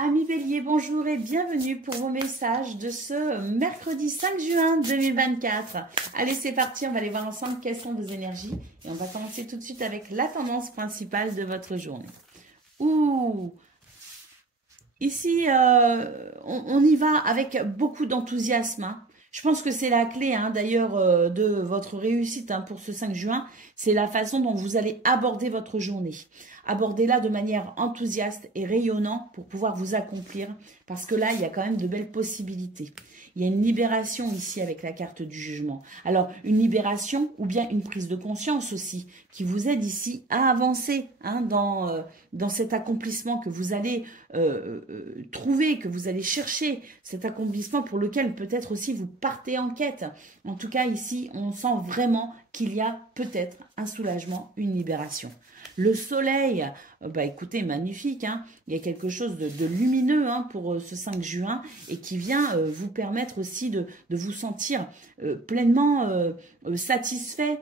Amis Bélier, bonjour et bienvenue pour vos messages de ce mercredi 5 juin 2024. Allez, c'est parti, on va aller voir ensemble quelles sont vos énergies. Et on va commencer tout de suite avec la tendance principale de votre journée. Ouh! Ici, on y va avec beaucoup d'enthousiasme, hein. Je pense que c'est la clé, hein, d'ailleurs, de votre réussite, hein, pour ce 5 juin. C'est la façon dont vous allez aborder votre journée. Abordez-la de manière enthousiaste et rayonnante pour pouvoir vous accomplir. Parce que là, il y a quand même de belles possibilités. Il y a une libération ici avec la carte du jugement. Alors, une libération ou bien une prise de conscience aussi qui vous aide ici à avancer, hein, dans cet accomplissement que vous allez trouver, que vous allez chercher, cet accomplissement pour lequel peut-être aussi vous partez en quête. En tout cas, ici, on sent vraiment qu'il y a peut-être un soulagement, une libération. Le soleil, bah écoutez, magnifique, hein. Il y a quelque chose de lumineux, hein, pour ce 5 juin et qui vient vous permettre aussi de vous sentir pleinement satisfait,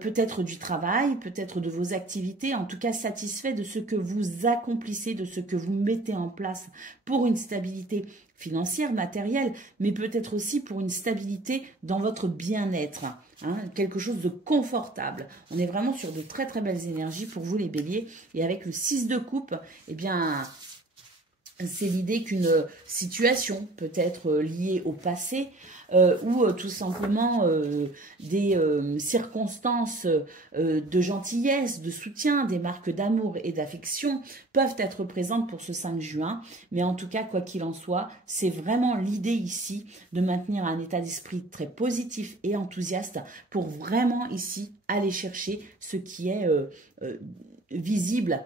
peut-être du travail, peut-être de vos activités, en tout cas satisfait de ce que vous accomplissez, de ce que vous mettez en place pour une stabilité financière, matérielle, mais peut-être aussi pour une stabilité dans votre bien-être, hein, quelque chose de confortable. On est vraiment sur de très très belles énergies pour vous les béliers. Et avec le 6 de coupe, eh bien, c'est l'idée qu'une situation peut être liée au passé ou tout simplement des circonstances de gentillesse, de soutien, des marques d'amour et d'affection peuvent être présentes pour ce 5 juin. Mais en tout cas, quoi qu'il en soit, c'est vraiment l'idée ici de maintenir un état d'esprit très positif et enthousiaste pour vraiment ici aller chercher ce qui est visible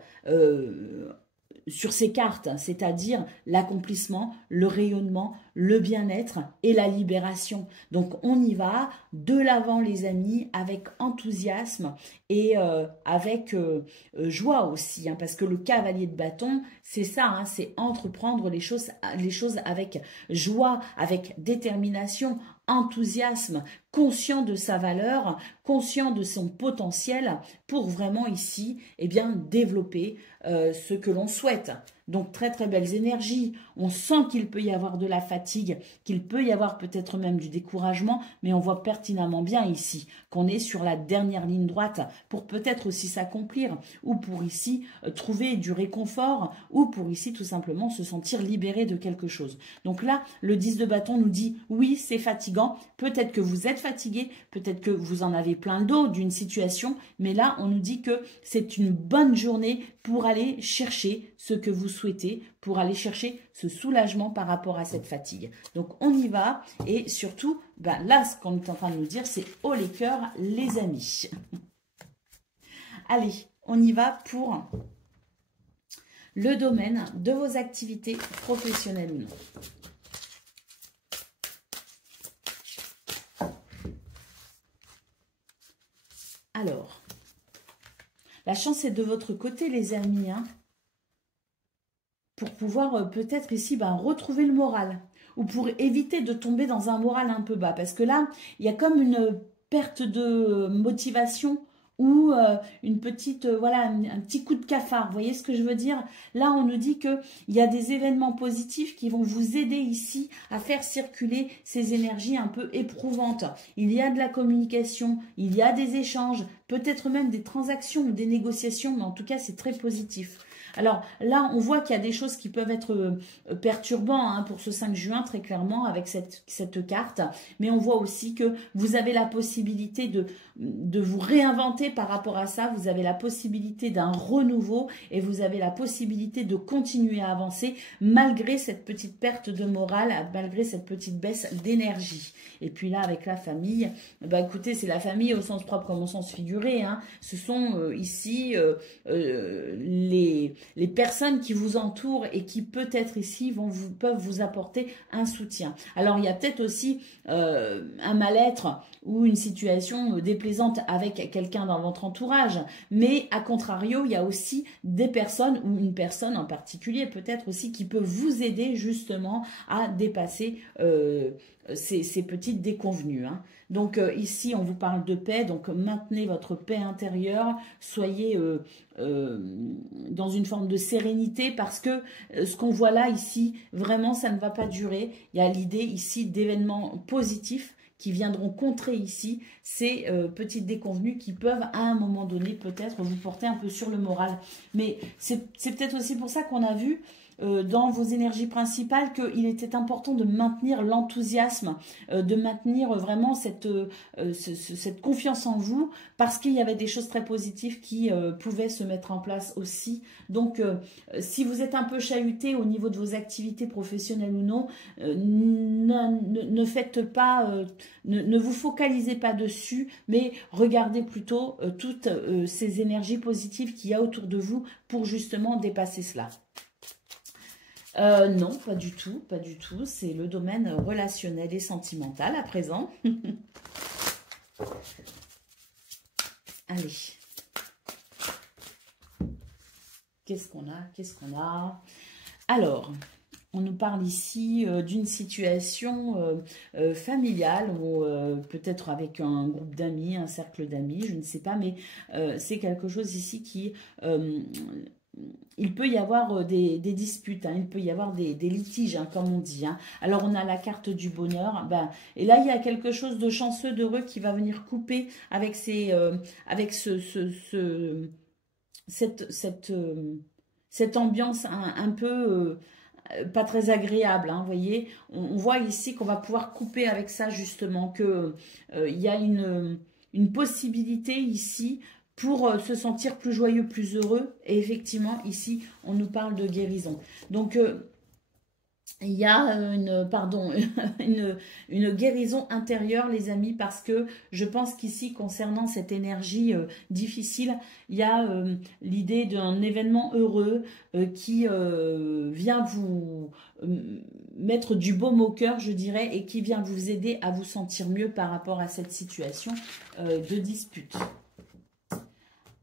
sur ces cartes, c'est-à-dire l'accomplissement, le rayonnement, le bien-être et la libération. Donc on y va de l'avant les amis, avec enthousiasme et avec joie aussi, hein, parce que le cavalier de bâton, c'est ça, hein, c'est entreprendre les choses avec joie, avec détermination, enthousiasme, conscient de sa valeur, conscient de son potentiel pour vraiment ici, eh bien, développer ce que l'on souhaite. Donc très très belles énergies, on sent qu'il peut y avoir de la fatigue, qu'il peut y avoir peut-être même du découragement, mais on voit pertinemment bien ici qu'on est sur la dernière ligne droite pour peut-être aussi s'accomplir, ou pour ici trouver du réconfort, ou pour ici tout simplement se sentir libéré de quelque chose. Donc là, le 10 de bâton nous dit oui, c'est fatigant, peut-être que vous êtes fatigué, peut-être que vous en avez plein le dos d'une situation, mais là on nous dit que c'est une bonne journée pour aller chercher ce que vous souhaitez, pour aller chercher ce soulagement par rapport à cette fatigue. Donc on y va, et surtout, ben là ce qu'on est en train de nous dire, c'est haut les cœurs les amis. Allez, on y va pour le domaine de vos activités professionnelles ou non. Alors, la chance est de votre côté les amis, hein, pour pouvoir peut-être ici retrouver le moral, ou pour éviter de tomber dans un moral un peu bas, parce que là, il y a comme une perte de motivation ou une petite, voilà, un petit coup de cafard, vous voyez ce que je veux dire? Là, on nous dit qu'il y a des événements positifs qui vont vous aider ici à faire circuler ces énergies un peu éprouvantes. Il y a de la communication, il y a des échanges, peut-être même des transactions ou des négociations, mais en tout cas, c'est très positif. Alors là, on voit qu'il y a des choses qui peuvent être perturbantes, hein, pour ce 5 juin, très clairement, avec cette carte. Mais on voit aussi que vous avez la possibilité de vous réinventer par rapport à ça. Vous avez la possibilité d'un renouveau et vous avez la possibilité de continuer à avancer malgré cette petite perte de morale, malgré cette petite baisse d'énergie. Et puis là, avec la famille, bah écoutez, c'est la famille au sens propre comme au sens figuré, hein. Ce sont ici les personnes qui vous entourent et qui peut-être ici peuvent vous apporter un soutien. Alors il y a peut-être aussi un mal-être ou une situation déplaisante avec quelqu'un dans votre entourage, mais à contrario, il y a aussi des personnes ou une personne en particulier peut-être aussi qui peut vous aider justement à dépasser ces petites déconvenues, hein. Donc ici, on vous parle de paix, donc maintenez votre paix intérieure, soyez dans une forme de sérénité parce que ce qu'on voit là, ici, vraiment, ça ne va pas durer. Il y a l'idée ici d'événements positifs qui viendront contrer ici ces petites déconvenues qui peuvent à un moment donné peut-être vous porter un peu sur le moral. Mais c'est peut-être aussi pour ça qu'on a vu dans vos énergies principales qu'il était important de maintenir l'enthousiasme, de maintenir vraiment cette confiance en vous, parce qu'il y avait des choses très positives qui pouvaient se mettre en place aussi. Donc, si vous êtes un peu chahuté au niveau de vos activités professionnelles ou non, ne faites pas, ne vous focalisez pas dessus, mais regardez plutôt toutes ces énergies positives qu'il y a autour de vous pour justement dépasser cela. Non, pas du tout, pas du tout. C'est le domaine relationnel et sentimental à présent. Allez. Qu'est-ce qu'on a? Qu'est-ce qu'on a? Alors, on nous parle ici d'une situation familiale, ou peut-être avec un groupe d'amis, un cercle d'amis, je ne sais pas, mais c'est quelque chose ici qui... il peut y avoir des disputes, hein, il peut y avoir des litiges, hein, comme on dit. Hein. Alors, on a la carte du bonheur. Ben, et là, il y a quelque chose de chanceux, d'heureux qui va venir couper avec, avec cette ambiance un peu... pas très agréable, hein, vous voyez. On voit ici qu'on va pouvoir couper avec ça, justement, que il y a une possibilité ici pour se sentir plus joyeux, plus heureux. Et effectivement, ici, on nous parle de guérison. Donc, il y a une guérison intérieure, les amis, parce que je pense qu'ici, concernant cette énergie difficile, il y a l'idée d'un événement heureux qui vient vous mettre du baume au cœur, je dirais, et qui vient vous aider à vous sentir mieux par rapport à cette situation de dispute.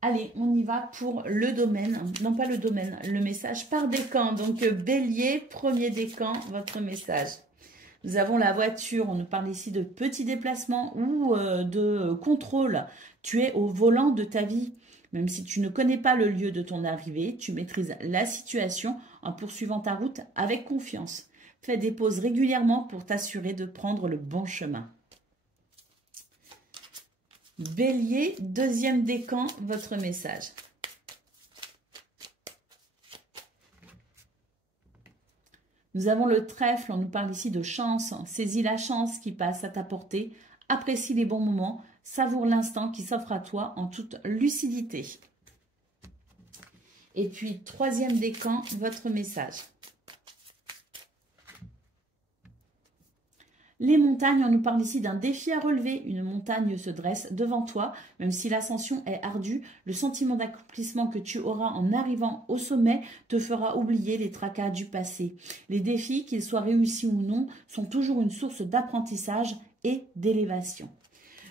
Allez, on y va pour le domaine, non pas le domaine, le message par décan. Donc, Bélier, premier décan, votre message. Nous avons la voiture, on nous parle ici de petits déplacements ou de contrôle. Tu es au volant de ta vie. Même si tu ne connais pas le lieu de ton arrivée, tu maîtrises la situation en poursuivant ta route avec confiance. Fais des pauses régulièrement pour t'assurer de prendre le bon chemin. Bélier, deuxième décan, votre message. Nous avons le trèfle, on nous parle ici de chance. Saisis la chance qui passe à ta portée. Apprécie les bons moments. Savoure l'instant qui s'offre à toi en toute lucidité. Et puis, troisième décan, votre message. Les montagnes, on nous parle ici d'un défi à relever. Une montagne se dresse devant toi. Même si l'ascension est ardue, le sentiment d'accomplissement que tu auras en arrivant au sommet te fera oublier les tracas du passé. Les défis, qu'ils soient réussis ou non, sont toujours une source d'apprentissage et d'élévation.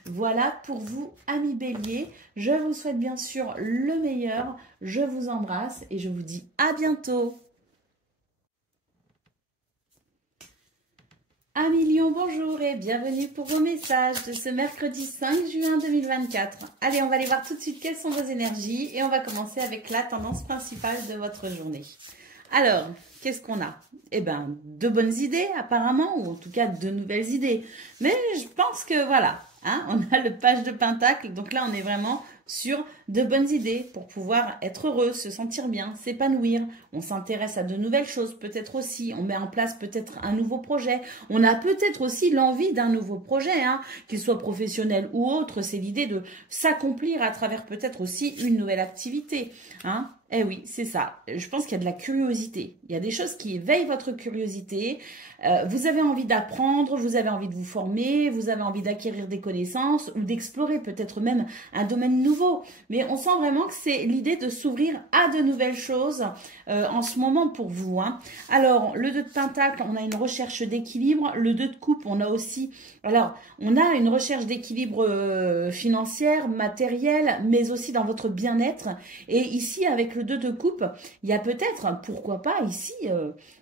Voilà pour vous, amis Bélier. Je vous souhaite bien sûr le meilleur. Je vous embrasse et je vous dis à bientôt. Amis Lion, bonjour et bienvenue pour vos messages de ce mercredi 5 juin 2024. Allez, on va aller voir tout de suite quelles sont vos énergies et on va commencer avec la tendance principale de votre journée. Alors, qu'est-ce qu'on a? Eh bien, de bonnes idées apparemment, ou en tout cas de nouvelles idées. Mais je pense que voilà, hein, on a le page de Pentacle, donc là on est vraiment sur de bonnes idées pour pouvoir être heureux, se sentir bien, s'épanouir. On s'intéresse à de nouvelles choses peut-être aussi. On met en place peut-être un nouveau projet. On a peut-être aussi l'envie d'un nouveau projet, hein, qu'il soit professionnel ou autre. C'est l'idée de s'accomplir à travers peut-être aussi une nouvelle activité. Hein. Eh oui, c'est ça. Je pense qu'il y a de la curiosité. Il y a des choses qui éveillent votre curiosité. Vous avez envie d'apprendre, vous avez envie de vous former, vous avez envie d'acquérir des connaissances ou d'explorer peut-être même un domaine nouveau. Mais on sent vraiment que c'est l'idée de s'ouvrir à de nouvelles choses en ce moment pour vous. Hein. Alors, le 2 de Pentacle, on a une recherche d'équilibre. Le 2 de Coupe, on a aussi... Alors, on a une recherche d'équilibre financière, matériel, mais aussi dans votre bien-être. Et ici, avec le 2 de coupe, il y a peut-être, pourquoi pas ici,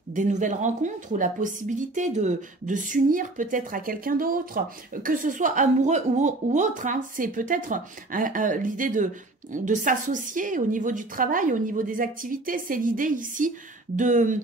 des nouvelles rencontres ou la possibilité de s'unir peut-être à quelqu'un d'autre, que ce soit amoureux ou autre. Hein. C'est peut-être l'idée de s'associer au niveau du travail, au niveau des activités. C'est l'idée ici de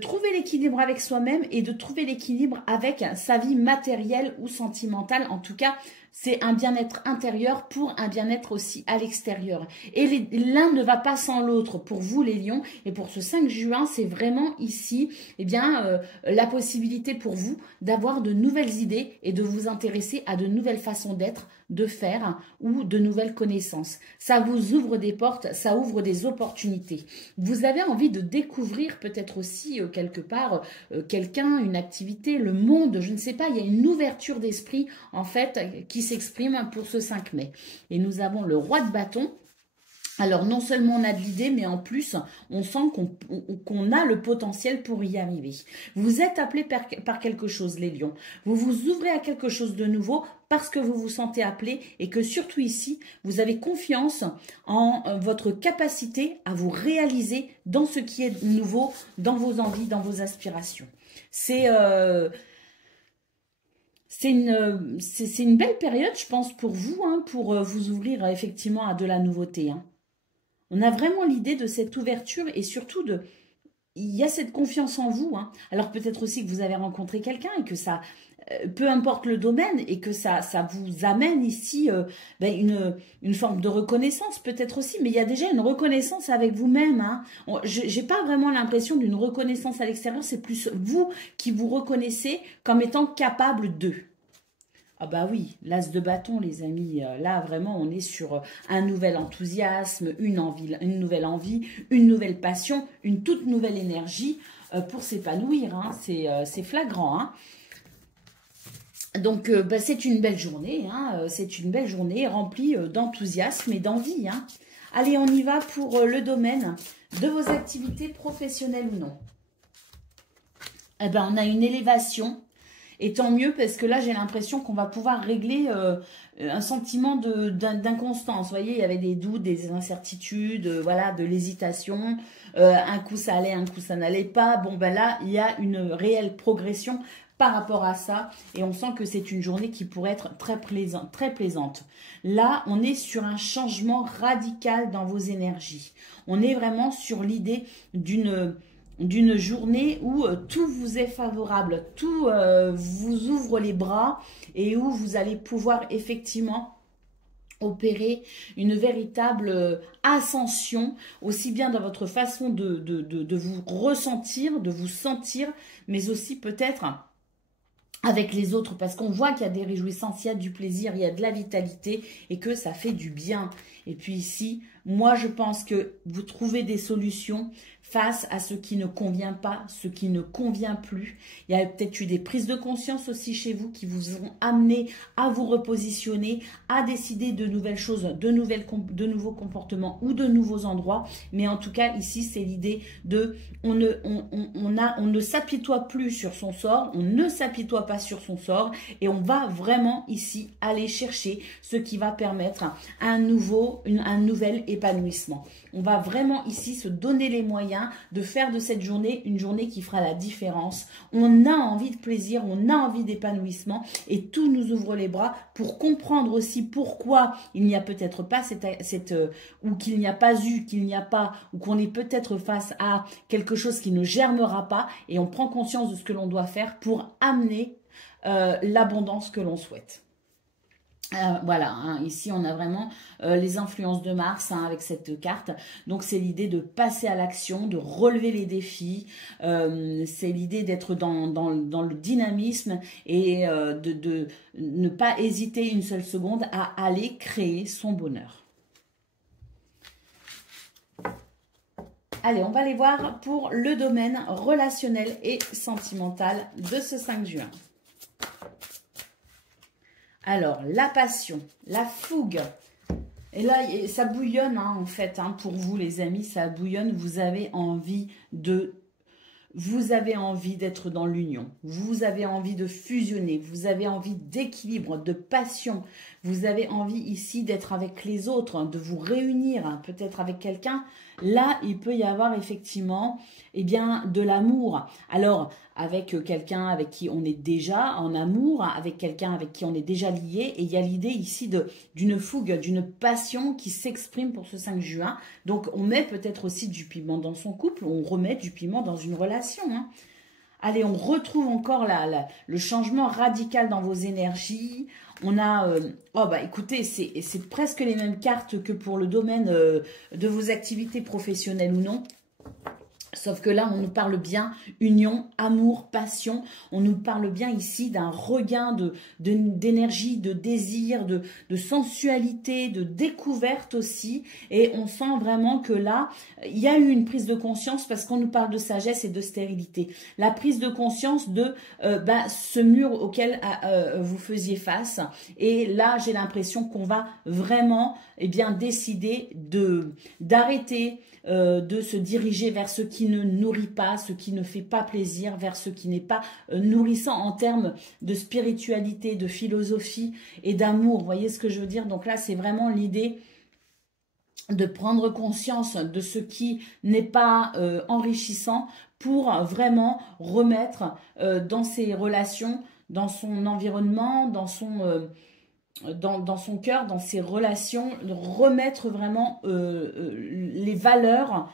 trouver l'équilibre avec soi-même et de trouver l'équilibre avec sa vie matérielle ou sentimentale. En tout cas, c'est un bien-être intérieur pour un bien-être aussi à l'extérieur. Et l'un ne va pas sans l'autre pour vous les lions. Et pour ce 5 juin, c'est vraiment ici eh bien, la possibilité pour vous d'avoir de nouvelles idées et de vous intéresser à de nouvelles façons d'être, de faire ou de nouvelles connaissances. Ça vous ouvre des portes, ça ouvre des opportunités. Vous avez envie de découvrir peut-être aussi quelque part quelqu'un, une activité, le monde, je ne sais pas, il y a une ouverture d'esprit en fait qui s'exprime pour ce 5 mai. Et nous avons le roi de bâton. Alors, non seulement on a de l'idée, mais en plus, on sent qu'on a le potentiel pour y arriver. Vous êtes appelé par quelque chose, les lions. Vous vous ouvrez à quelque chose de nouveau parce que vous vous sentez appelé et que surtout ici, vous avez confiance en votre capacité à vous réaliser dans ce qui est nouveau, dans vos envies, dans vos aspirations. C'est une belle période, je pense, pour vous, hein, pour vous ouvrir effectivement à de la nouveauté, hein. On a vraiment l'idée de cette ouverture et surtout il y a cette confiance en vous. Hein. Alors peut-être aussi que vous avez rencontré quelqu'un et que ça, peu importe le domaine, et que ça vous amène ici une forme de reconnaissance peut-être aussi. Mais il y a déjà une reconnaissance avec vous-même. Hein. Je n'ai pas vraiment l'impression d'une reconnaissance à l'extérieur, c'est plus vous qui vous reconnaissez comme étant capable d'eux. Ah bah oui, l'as de bâton, les amis, là vraiment on est sur un nouvel enthousiasme, une nouvelle envie, une nouvelle passion, une toute nouvelle énergie pour s'épanouir, hein. C'est flagrant. Hein. Donc c'est une belle journée, hein. C'est une belle journée remplie d'enthousiasme et d'envie. Hein. Allez, on y va pour le domaine de vos activités professionnelles ou non. Eh ben, on a une élévation. Et tant mieux parce que là, j'ai l'impression qu'on va pouvoir régler un sentiment d'inconstance. Vous voyez, il y avait des doutes, des incertitudes, voilà, de l'hésitation. Un coup, ça allait, un coup, ça n'allait pas. Bon, ben là, il y a une réelle progression par rapport à ça. Et on sent que c'est une journée qui pourrait être très plaisante. Là, on est sur un changement radical dans vos énergies. On est vraiment sur l'idée d'une journée où tout vous est favorable, tout vous ouvre les bras et où vous allez pouvoir effectivement opérer une véritable ascension, aussi bien dans votre façon de vous ressentir, de vous sentir, mais aussi peut-être avec les autres, parce qu'on voit qu'il y a des réjouissances, il y a du plaisir, il y a de la vitalité et que ça fait du bien. Et puis ici, moi je pense que vous trouvez des solutions face à ce qui ne convient pas, ce qui ne convient plus. Il y a peut-être eu des prises de conscience aussi chez vous qui vous ont amené à vous repositionner, à décider de nouvelles choses, de nouveaux comportements ou de nouveaux endroits. Mais en tout cas, ici, c'est l'idée de on ne s'apitoie plus sur son sort, on ne s'apitoie pas sur son sort et on va vraiment ici aller chercher ce qui va permettre un nouvel épanouissement. On va vraiment ici se donner les moyens de faire de cette journée une journée qui fera la différence. On a envie de plaisir, on a envie d'épanouissement et tout nous ouvre les bras pour comprendre aussi pourquoi il n'y a peut-être pas ou qu'il n'y a pas eu, ou qu'on est peut-être face à quelque chose qui ne germera pas et on prend conscience de ce que l'on doit faire pour amener l'abondance que l'on souhaite. Voilà, hein, ici on a vraiment les influences de Mars hein, avec cette carte. Donc c'est l'idée de passer à l'action, de relever les défis. C'est l'idée d'être dans le dynamisme et de ne pas hésiter une seule seconde à aller créer son bonheur. Allez, on va aller voir pour le domaine relationnel et sentimental de ce 5 juin. Alors, la passion, la fougue. Et là, ça bouillonne hein, en fait, hein, pour vous les amis, ça bouillonne. Vous avez envie d'être dans l'union. Vous avez envie de fusionner. Vous avez envie d'équilibre, de passion. Vous avez envie ici d'être avec les autres, de vous réunir, hein, peut-être avec quelqu'un là, il peut y avoir effectivement, eh bien, de l'amour. Alors, avec quelqu'un avec qui on est déjà en amour, avec quelqu'un avec qui on est déjà lié, et il y a l'idée ici d'une fougue, d'une passion qui s'exprime pour ce 5 juin. Donc, on met peut-être aussi du piment dans son couple, on remet du piment dans une relation, hein. Allez, on retrouve encore le changement radical dans vos énergies. On a, oh bah écoutez, c'est presque les mêmes cartes que pour le domaine de vos activités professionnelles ou non. Sauf que là, on nous parle bien union, amour, passion. On nous parle bien ici d'un regain d'énergie, de désir, de sensualité, de découverte aussi. Et on sent vraiment que là, il y a eu une prise de conscience parce qu'on nous parle de sagesse et de stérilité. La prise de conscience de ce mur auquel vous faisiez face. Et là, j'ai l'impression qu'on va vraiment décider d'arrêter de se diriger vers ce qui ne nourrit pas, ce qui ne fait pas plaisir, vers ce qui n'est pas nourrissant en termes de spiritualité, de philosophie et d'amour. Vous voyez ce que je veux dire? Donc là, c'est vraiment l'idée de prendre conscience de ce qui n'est pas enrichissant pour vraiment remettre dans ses relations, dans son environnement, dans son cœur, dans ses relations, remettre vraiment les valeurs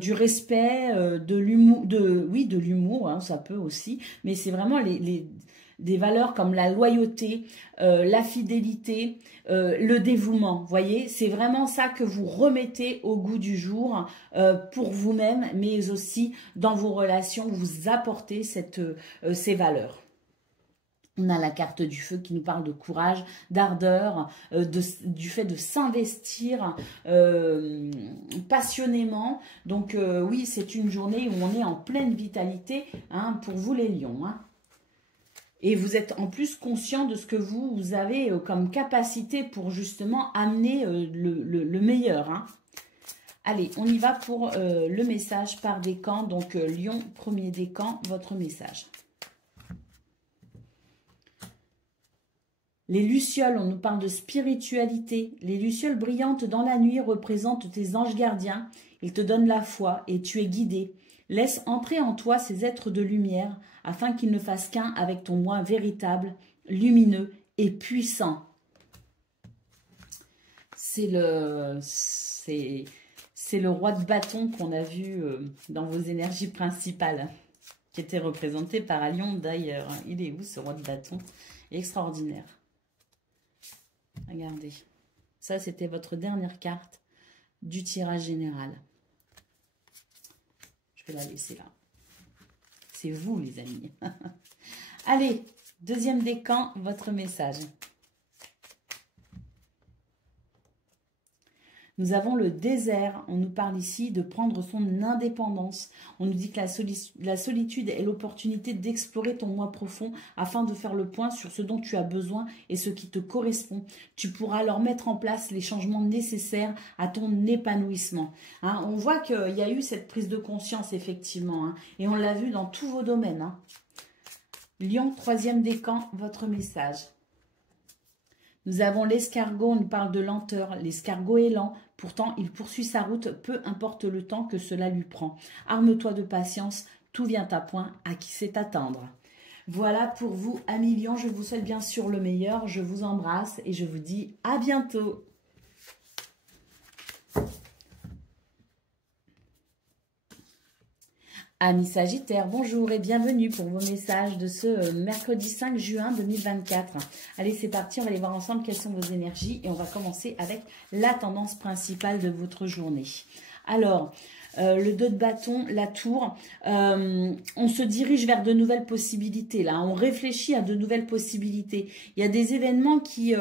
du respect, de l'humour, de l'humour, hein, ça peut aussi, mais c'est vraiment des valeurs comme la loyauté, la fidélité, le dévouement. Vous voyez, c'est vraiment ça que vous remettez au goût du jour pour vous-même, mais aussi dans vos relations, vous apportez ces valeurs. On a la carte du feu qui nous parle de courage, d'ardeur, du fait de s'investir passionnément. Donc oui, c'est une journée où on est en pleine vitalité, hein, pour vous les lions, hein. Et vous êtes en plus conscient de ce que vous avez comme capacité pour justement amener le meilleur, hein. Allez, on y va pour le message par décan. Donc Lion, premier décan, votre message. Les lucioles, on nous parle de spiritualité. Les lucioles brillantes dans la nuit représentent tes anges gardiens. Ils te donnent la foi et tu es guidé. Laisse entrer en toi ces êtres de lumière afin qu'ils ne fassent qu'un avec ton moi véritable, lumineux et puissant. C'est le roi de bâton qu'on a vu dans vos énergies principales, qui était représenté par un lion d'ailleurs. Il est où ce roi de bâton? Extraordinaire. Regardez, ça c'était votre dernière carte du tirage général. Je vais la laisser là. C'est vous les amis. Allez, deuxième décan, votre message. Nous avons le désert. On nous parle ici de prendre son indépendance. On nous dit que la solitude est l'opportunité d'explorer ton moi profond afin de faire le point sur ce dont tu as besoin et ce qui te correspond. Tu pourras alors mettre en place les changements nécessaires à ton épanouissement. Hein, on voit qu'il y a eu cette prise de conscience effectivement, hein, et on l'a vu dans tous vos domaines, hein. Lion, troisième décan, votre message. Nous avons l'escargot, on nous parle de lenteur. L'escargot est lent, pourtant il poursuit sa route, peu importe le temps que cela lui prend. Arme-toi de patience, tout vient à point, à qui sait attendre. Voilà pour vous, amis lions, je vous souhaite bien sûr le meilleur, je vous embrasse et je vous dis à bientôt. Amis Sagittaires, bonjour et bienvenue pour vos messages de ce mercredi 5 juin 2024. Allez, c'est parti, on va aller voir ensemble quelles sont vos énergies et on va commencer avec la tendance principale de votre journée. Alors, le 2 de bâton, la tour, on se dirige vers de nouvelles possibilités, là, on réfléchit à de nouvelles possibilités. Il y a des événements qui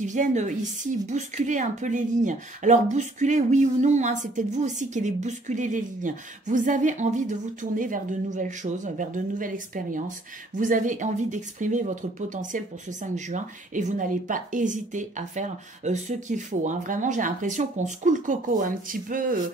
viennent ici bousculer un peu les lignes. Alors, bousculer, oui ou non, hein, c'est peut-être vous aussi qui allez bousculer les lignes. Vous avez envie de vous tourner vers de nouvelles choses, vers de nouvelles expériences. Vous avez envie d'exprimer votre potentiel pour ce 5 juin et vous n'allez pas hésiter à faire ce qu'il faut, hein. Vraiment, j'ai l'impression qu'on se coule le coco un petit peu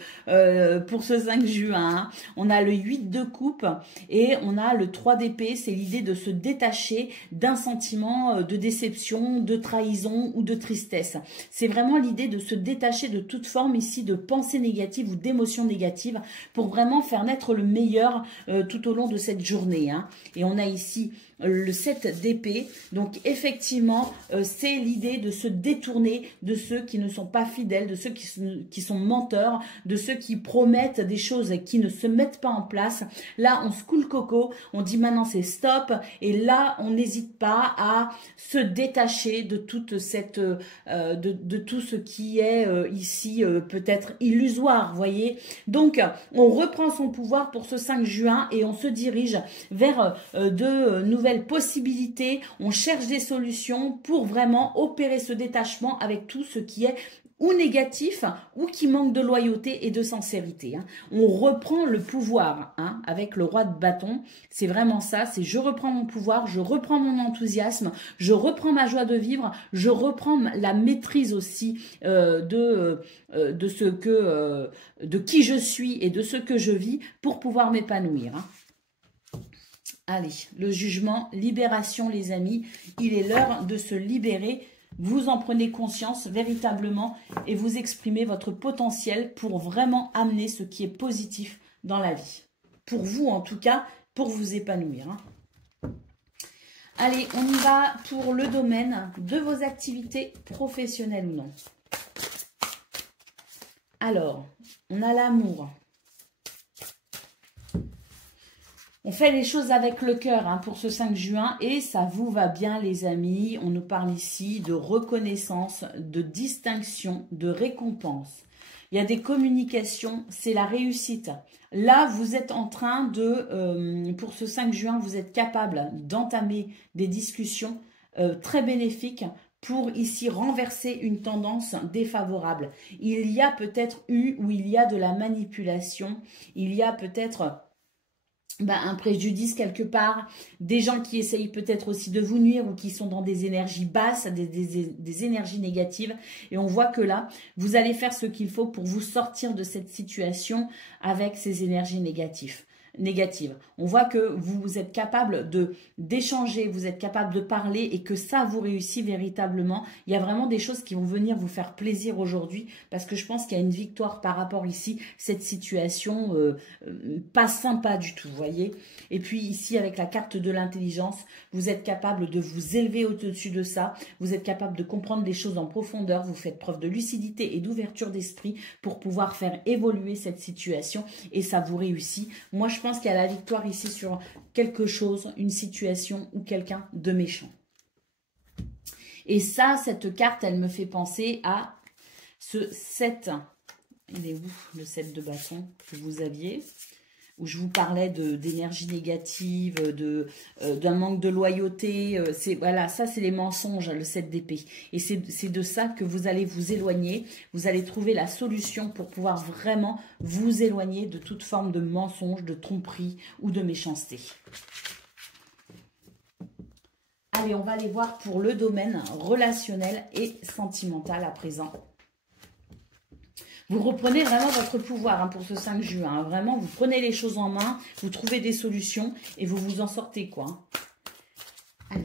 pour ce 5 juin. On a le 8 de coupe et on a le 3 d'épée. C'est l'idée de se détacher d'un sentiment de déception, de trahison ou de tristesse. C'est vraiment l'idée de se détacher de toute forme ici de pensée négative ou d'émotions négatives pour vraiment faire naître le meilleur tout au long de cette journée. Et on a ici le 7 d'épée. Donc effectivement, c'est l'idée de se détourner de ceux qui ne sont pas fidèles, de ceux qui sont menteurs, de ceux qui promettent des choses et qui ne se mettent pas en place. Là, on se coule le coco, on dit maintenant c'est stop. Et là, on n'hésite pas à se détacher de toute cette, de tout ce qui est ici peut-être illusoire, voyez. Donc, on reprend son pouvoir pour ce 5 juin et on se dirige vers de nouvelles possibilités, on cherche des solutions pour vraiment opérer ce détachement avec tout ce qui est ou négatif ou qui manque de loyauté et de sincérité. On reprend le pouvoir avec le roi de bâton. C'est vraiment ça, c'est je reprends mon pouvoir, je reprends mon enthousiasme, je reprends ma joie de vivre, je reprends la maîtrise aussi de qui je suis et de ce que je vis pour pouvoir m'épanouir. Allez, le jugement, libération les amis, il est l'heure de se libérer. Vous en prenez conscience véritablement et vous exprimez votre potentiel pour vraiment amener ce qui est positif dans la vie. Pour vous en tout cas, pour vous épanouir. Allez, on y va pour le domaine de vos activités professionnelles ou non. Alors, on a l'amour. On fait les choses avec le cœur pour ce 5 juin et ça vous va bien les amis. On nous parle ici de reconnaissance, de distinction, de récompense. Il y a des communications, c'est la réussite. Là, vous êtes en train de, pour ce 5 juin, vous êtes capable d'entamer des discussions très bénéfiques pour ici renverser une tendance défavorable. Il y a peut-être eu ou il y a de la manipulation, il y a peut-être un préjudice quelque part, des gens qui essayent peut-être aussi de vous nuire ou qui sont dans des énergies basses, des énergies négatives. Et on voit que là, vous allez faire ce qu'il faut pour vous sortir de cette situation avec ces énergies négatives. On voit que vous êtes capable d'échanger, vous êtes capable de parler et que ça vous réussit véritablement. Il y a vraiment des choses qui vont venir vous faire plaisir aujourd'hui parce que je pense qu'il y a une victoire par rapport ici, cette situation pas sympa du tout, vous voyez. Et puis ici, avec la carte de l'intelligence, vous êtes capable de vous élever au-dessus de ça, vous êtes capable de comprendre les choses en profondeur, vous faites preuve de lucidité et d'ouverture d'esprit pour pouvoir faire évoluer cette situation et ça vous réussit. Moi, je pense qu'il y a la victoire ici sur quelque chose, une situation ou quelqu'un de méchant. Et ça, cette carte, elle me fait penser à ce 7. Il est où le 7 de bâton que vous aviez? Où je vous parlais d'énergie négative, d'un manque de loyauté. Voilà, ça c'est les mensonges, le 7 d'épée. Et c'est de ça que vous allez vous éloigner. Vous allez trouver la solution pour pouvoir vraiment vous éloigner de toute forme de mensonge, de tromperie ou de méchanceté. Allez, on va aller voir pour le domaine relationnel et sentimental à présent. Vous reprenez vraiment votre pouvoir pour ce 5 juin. Vraiment, vous prenez les choses en main, vous trouvez des solutions et vous vous en sortez, quoi. Allez.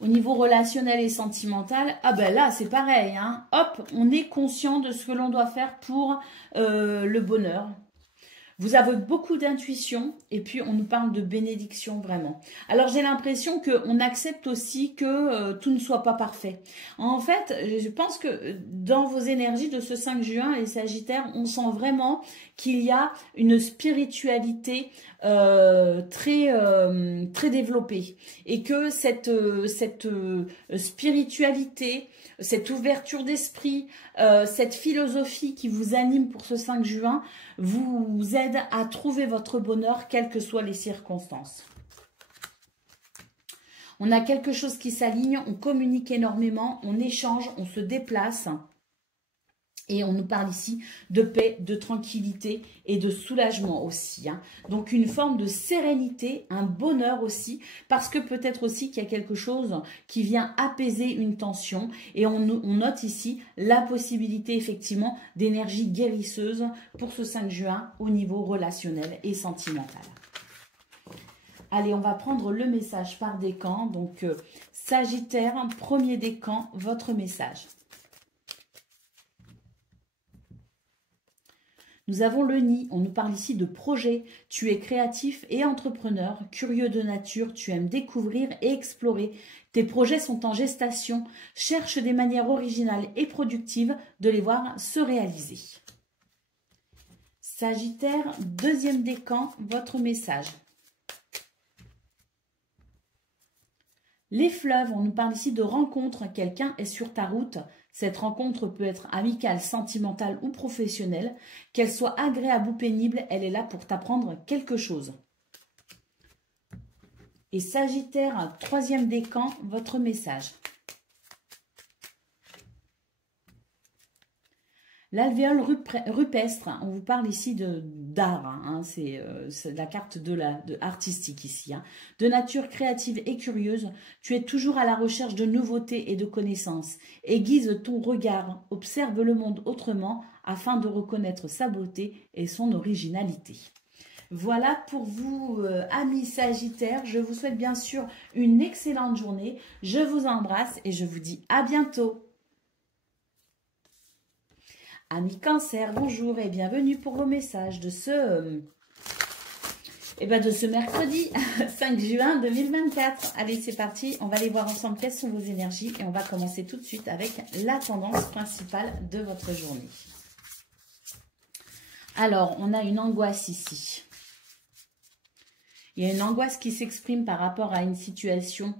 Au niveau relationnel et sentimental, ah ben là, c'est pareil. Hop, on est conscient de ce que l'on doit faire pour le bonheur. Vous avez beaucoup d'intuition et puis on nous parle de bénédiction vraiment. Alors j'ai l'impression qu'on accepte aussi que tout ne soit pas parfait. En fait, je pense que dans vos énergies de ce 5 juin, les Sagittaires, on sent vraiment qu'il y a une spiritualité très développée et que cette spiritualité, cette ouverture d'esprit, cette philosophie qui vous anime pour ce 5 juin vous aide à trouver votre bonheur quelles que soient les circonstances. On a quelque chose qui s'aligne, on communique énormément, on échange, on se déplace. Et on nous parle ici de paix, de tranquillité et de soulagement aussi. Hein. Donc une forme de sérénité, un bonheur aussi, parce que peut-être aussi qu'il y a quelque chose qui vient apaiser une tension. Et on note ici la possibilité effectivement d'énergie guérisseuse pour ce 5 juin au niveau relationnel et sentimental. Allez, on va prendre le message par décan. Donc Sagittaire, premier décan, votre message. Nous avons le nid, on nous parle ici de projet. Tu es créatif et entrepreneur, curieux de nature, tu aimes découvrir et explorer. Tes projets sont en gestation, cherche des manières originales et productives de les voir se réaliser. Sagittaire, deuxième décan, votre message. Les fleuves, on nous parle ici de rencontre, quelqu'un est sur ta route. Cette rencontre peut être amicale, sentimentale ou professionnelle. Qu'elle soit agréable ou pénible, elle est là pour t'apprendre quelque chose. Et Sagittaire, troisième décan, votre message. L'alvéole rupestre, on vous parle ici d'art, hein, c'est la carte de artistique ici. Hein. De nature créative et curieuse, tu es toujours à la recherche de nouveautés et de connaissances. Aiguise ton regard, observe le monde autrement afin de reconnaître sa beauté et son originalité. Voilà pour vous, amis Sagittaires. Je vous souhaite bien sûr une excellente journée. Je vous embrasse et je vous dis à bientôt. Amis Cancer, bonjour et bienvenue pour vos messages de ce mercredi 5 juin 2024. Allez, c'est parti, on va aller voir ensemble quelles sont vos énergies et on va commencer tout de suite avec la tendance principale de votre journée. Alors, on a une angoisse ici. Il y a une angoisse qui s'exprime par rapport à une situation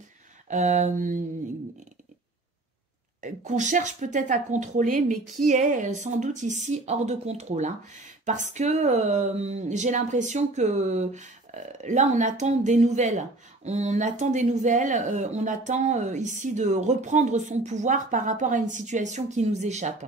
qu'on cherche peut-être à contrôler, mais qui est sans doute ici hors de contrôle. Hein, parce que j'ai l'impression que là, on attend des nouvelles. On attend des nouvelles, on attend ici de reprendre son pouvoir par rapport à une situation qui nous échappe.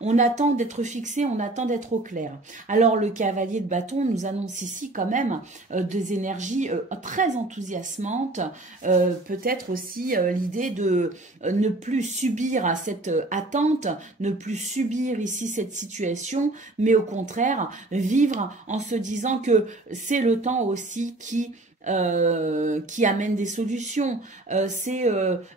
On attend d'être fixé, on attend d'être au clair. Alors, le cavalier de bâton nous annonce ici quand même des énergies très enthousiasmantes. Peut-être aussi l'idée de ne plus subir cette attente, ne plus subir ici cette situation, mais au contraire, vivre en se disant que c'est le temps aussi qui amène des solutions, c'est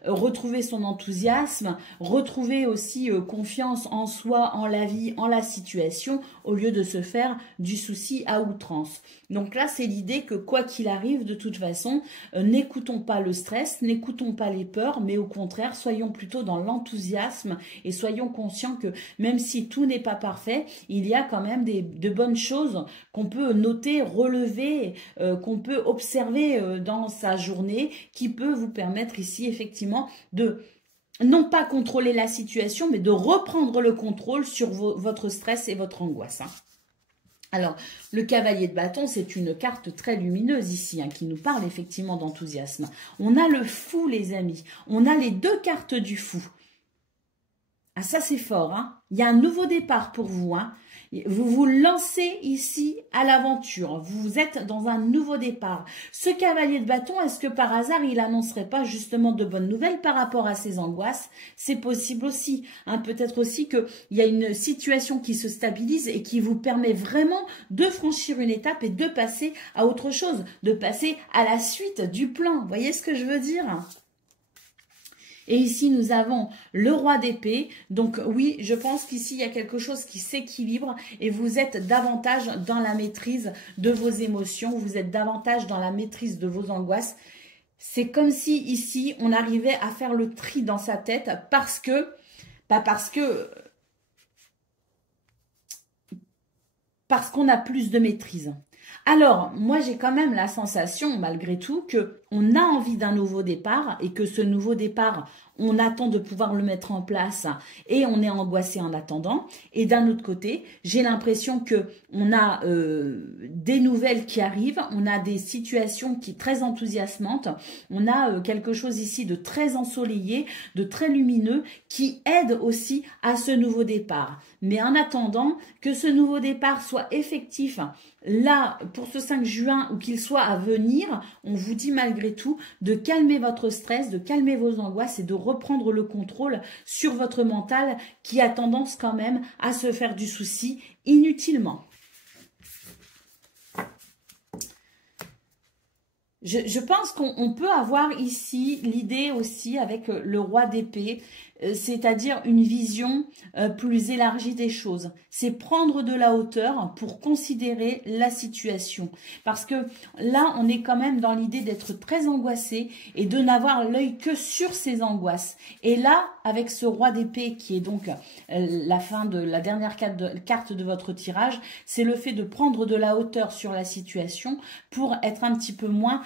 retrouver son enthousiasme, retrouver aussi confiance en soi, en la vie, en la situation, au lieu de se faire du souci à outrance. Donc là, c'est l'idée que quoi qu'il arrive, de toute façon, n'écoutons pas le stress, n'écoutons pas les peurs, mais au contraire, soyons plutôt dans l'enthousiasme et soyons conscients que même si tout n'est pas parfait, il y a quand même de bonnes choses qu'on peut noter, relever, qu'on peut observer dans sa journée, qui peut vous permettre ici effectivement de non pas contrôler la situation, mais de reprendre le contrôle sur votre stress et votre angoisse. Hein. Alors, le cavalier de bâton, c'est une carte très lumineuse ici, hein, qui nous parle effectivement d'enthousiasme. On a le fou, les amis. On a les deux cartes du fou. Ah, ça, c'est fort. Hein. Il y a un nouveau départ pour vous. Hein. Vous vous lancez ici à l'aventure. Vous êtes dans un nouveau départ. Ce cavalier de bâton, est-ce que par hasard, il annoncerait pas justement de bonnes nouvelles par rapport à ses angoisses? C'est possible aussi. Hein. Peut-être aussi qu'il y a une situation qui se stabilise et qui vous permet vraiment de franchir une étape et de passer à autre chose, de passer à la suite du plan. Vous voyez ce que je veux dire ? Et ici, nous avons le roi d'épée. Donc oui, je pense qu'ici, il y a quelque chose qui s'équilibre et vous êtes davantage dans la maîtrise de vos émotions. Vous êtes davantage dans la maîtrise de vos angoisses. C'est comme si ici, on arrivait à faire le tri dans sa tête parce qu'on a plus de maîtrise. Alors, moi, j'ai quand même la sensation, malgré tout, que on a envie d'un nouveau départ et que ce nouveau départ, on attend de pouvoir le mettre en place et on est angoissé en attendant. Et d'un autre côté, j'ai l'impression que on a des nouvelles qui arrivent, on a des situations qui sont très enthousiasmantes, on a quelque chose ici de très ensoleillé, de très lumineux, qui aide aussi à ce nouveau départ. Mais en attendant que ce nouveau départ soit effectif, là, pour ce 5 juin, ou qu'il soit à venir, on vous dit malgré tout de calmer votre stress, de calmer vos angoisses et de reprendre le contrôle sur votre mental qui a tendance quand même à se faire du souci inutilement. Je pense qu'on peut avoir ici l'idée aussi avec le roi d'épée, c'est-à-dire une vision plus élargie des choses. C'est prendre de la hauteur pour considérer la situation. Parce que là, on est quand même dans l'idée d'être très angoissé et de n'avoir l'œil que sur ces angoisses. Et là, avec ce roi d'épée qui est donc la fin de la dernière carte de votre tirage, c'est le fait de prendre de la hauteur sur la situation pour être un petit peu moins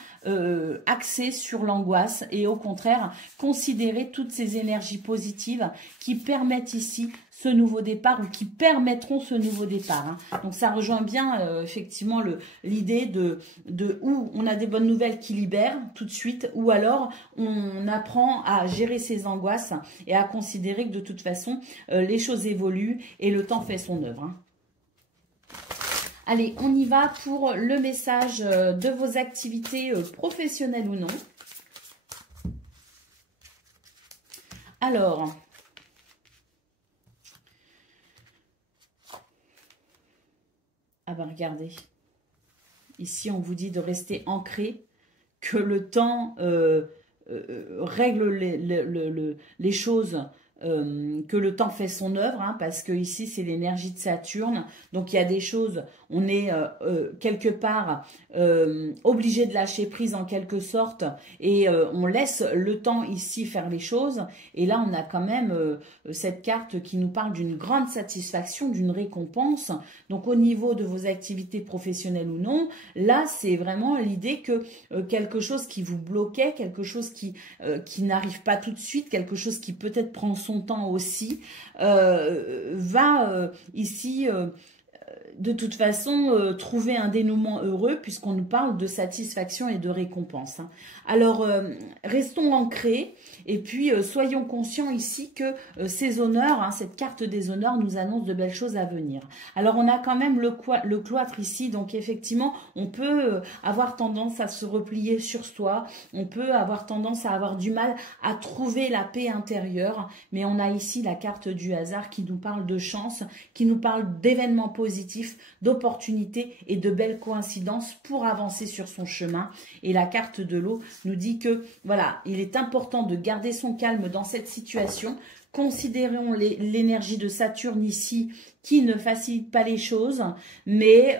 axé sur l'angoisse et au contraire considérer toutes ces énergies positives qui permettent ici ce nouveau départ ou qui permettront ce nouveau départ. Donc ça rejoint bien effectivement l'idée de où on a des bonnes nouvelles qui libèrent tout de suite ou alors on apprend à gérer ses angoisses et à considérer que de toute façon les choses évoluent et le temps fait son œuvre. Allez, on y va pour le message de vos activités professionnelles ou non. Alors, ah ben regardez, ici on vous dit de rester ancré, que le temps règle les choses. Que le temps fait son œuvre, parce que ici c'est l'énergie de Saturne, donc il y a des choses, on est quelque part obligé de lâcher prise en quelque sorte et on laisse le temps ici faire les choses et là on a quand même cette carte qui nous parle d'une grande satisfaction, d'une récompense. Donc au niveau de vos activités professionnelles ou non, là c'est vraiment l'idée que quelque chose qui vous bloquait, quelque chose qui n'arrive pas tout de suite, quelque chose qui peut-être prend son temps aussi, va ici de toute façon trouver un dénouement heureux puisqu'on nous parle de satisfaction et de récompense. Alors restons ancrés et puis soyons conscients ici que ces honneurs, cette carte des honneurs nous annonce de belles choses à venir. Alors on a quand même le cloître ici, donc effectivement on peut avoir tendance à se replier sur soi, on peut avoir tendance à avoir du mal à trouver la paix intérieure, mais on a ici la carte du hasard qui nous parle de chance, qui nous parle d'événements positifs, d'opportunités et de belles coïncidences pour avancer sur son chemin. Et la carte de l'eau nous dit que voilà, il est important de garder son calme dans cette situation. Considérons l'énergie de Saturne ici qui ne facilite pas les choses, mais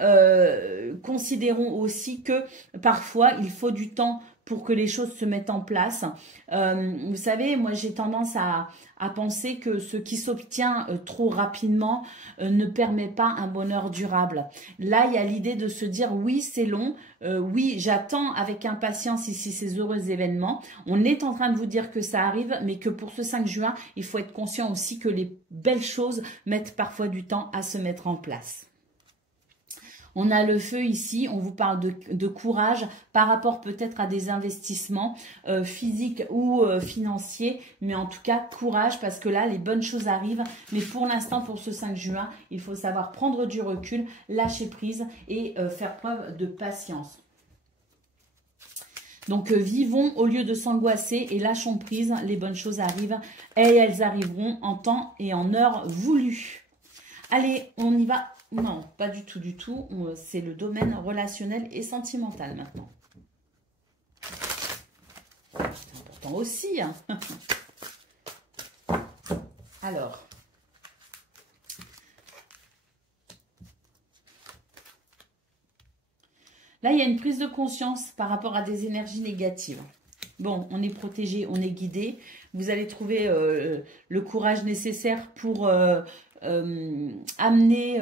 considérons aussi que parfois il faut du temps pour que les choses se mettent en place. Vous savez, moi j'ai tendance à penser que ce qui s'obtient trop rapidement ne permet pas un bonheur durable. Là, il y a l'idée de se dire oui, c'est long, oui, j'attends avec impatience ici ces heureux événements. On est en train de vous dire que ça arrive, mais que pour ce 5 juin, il faut être conscient aussi que les belles choses mettent parfois du temps à se mettre en place. On a le feu ici, on vous parle de courage par rapport peut-être à des investissements physiques ou financiers, mais en tout cas courage parce que là les bonnes choses arrivent. Mais pour l'instant, pour ce 5 juin, il faut savoir prendre du recul, lâcher prise et faire preuve de patience. Donc vivons au lieu de s'angoisser et lâchons prise, les bonnes choses arrivent et elles arriveront en temps et en heure voulue. Allez, on y va. Non, pas du tout, du tout. C'est le domaine relationnel et sentimental maintenant. C'est important aussi. Alors. Là, il y a une prise de conscience par rapport à des énergies négatives. Bon, on est protégé, on est guidé. Vous allez trouver le courage nécessaire pour amener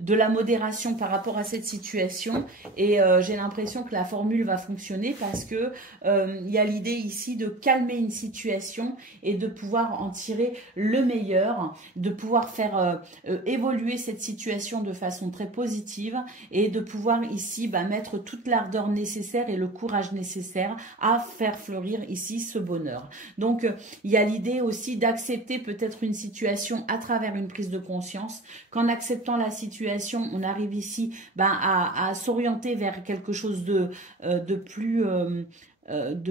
de la modération par rapport à cette situation et j'ai l'impression que la formule va fonctionner parce que il y a l'idée ici de calmer une situation et de pouvoir en tirer le meilleur, de pouvoir faire évoluer cette situation de façon très positive et de pouvoir ici mettre toute l'ardeur nécessaire et le courage nécessaire à faire fleurir ici ce bonheur. Donc il y a l'idée aussi d'accepter peut-être une situation à travers une prise de conscience, qu'en acceptant la situation, on arrive ici à s'orienter vers quelque chose de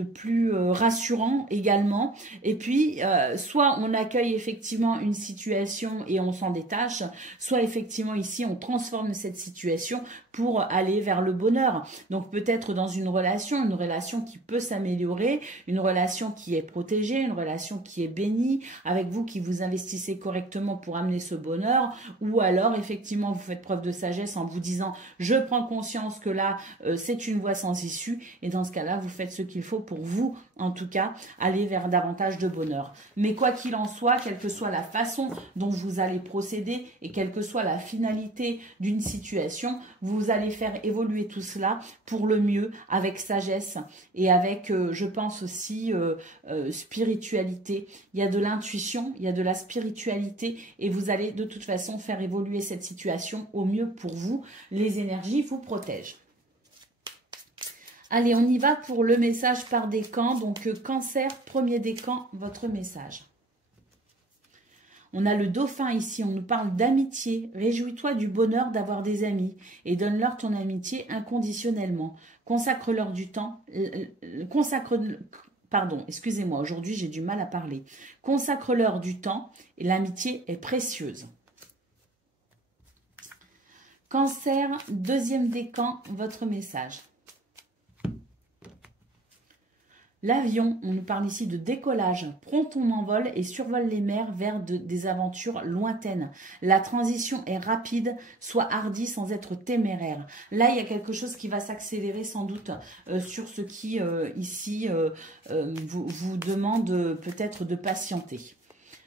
plus rassurant également. Et puis, soit on accueille effectivement une situation et on s'en détache, soit effectivement ici, on transforme cette situation pour aller vers le bonheur. Donc peut-être dans une relation qui peut s'améliorer, une relation qui est protégée, une relation qui est bénie, avec vous qui vous investissez correctement pour amener ce bonheur, ou alors effectivement vous faites preuve de sagesse en vous disant je prends conscience que là c'est une voie sans issue, et dans ce cas-là vous faites ce qu'il faut pour vous, en tout cas, aller vers davantage de bonheur. Mais quoi qu'il en soit, quelle que soit la façon dont vous allez procéder et quelle que soit la finalité d'une situation, vous allez faire évoluer tout cela pour le mieux, avec sagesse et avec, je pense aussi, spiritualité. Il y a de l'intuition, il y a de la spiritualité et vous allez de toute façon faire évoluer cette situation au mieux pour vous. Les énergies vous protègent. Allez, on y va pour le message par décan. Donc, Cancer, premier décan, votre message. On a le dauphin ici, on nous parle d'amitié. Réjouis-toi du bonheur d'avoir des amis et donne-leur ton amitié inconditionnellement. Consacre-leur du temps. Pardon, excusez-moi, aujourd'hui j'ai du mal à parler. Consacre-leur du temps et l'amitié est précieuse. Cancer, deuxième décan, votre message. L'avion, on nous parle ici de décollage. Prends ton envol et survole les mers vers des aventures lointaines. La transition est rapide, sois hardi sans être téméraire. Là, il y a quelque chose qui va s'accélérer sans doute sur ce qui, ici, vous demande peut-être de patienter.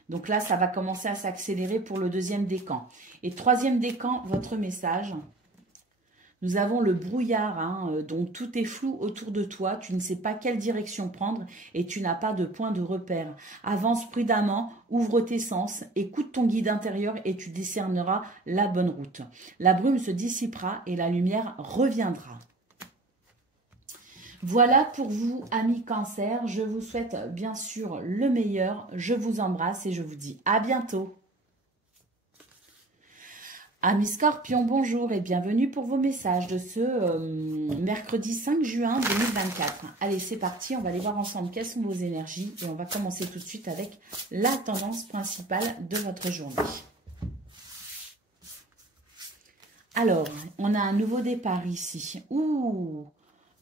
Donc là, ça va commencer à s'accélérer pour le deuxième décan. Et troisième décan, votre message. Nous avons le brouillard, donc tout est flou autour de toi, tu ne sais pas quelle direction prendre et tu n'as pas de point de repère. Avance prudemment, ouvre tes sens, écoute ton guide intérieur et tu discerneras la bonne route. La brume se dissipera et la lumière reviendra. Voilà pour vous, amis Cancer. Je vous souhaite bien sûr le meilleur. Je vous embrasse et je vous dis à bientôt. Amis Scorpions, bonjour et bienvenue pour vos messages de ce mercredi 5 juin 2024. Allez, c'est parti, on va aller voir ensemble quelles sont vos énergies et on va commencer tout de suite avec la tendance principale de votre journée. Alors, on a un nouveau départ ici. Ouh,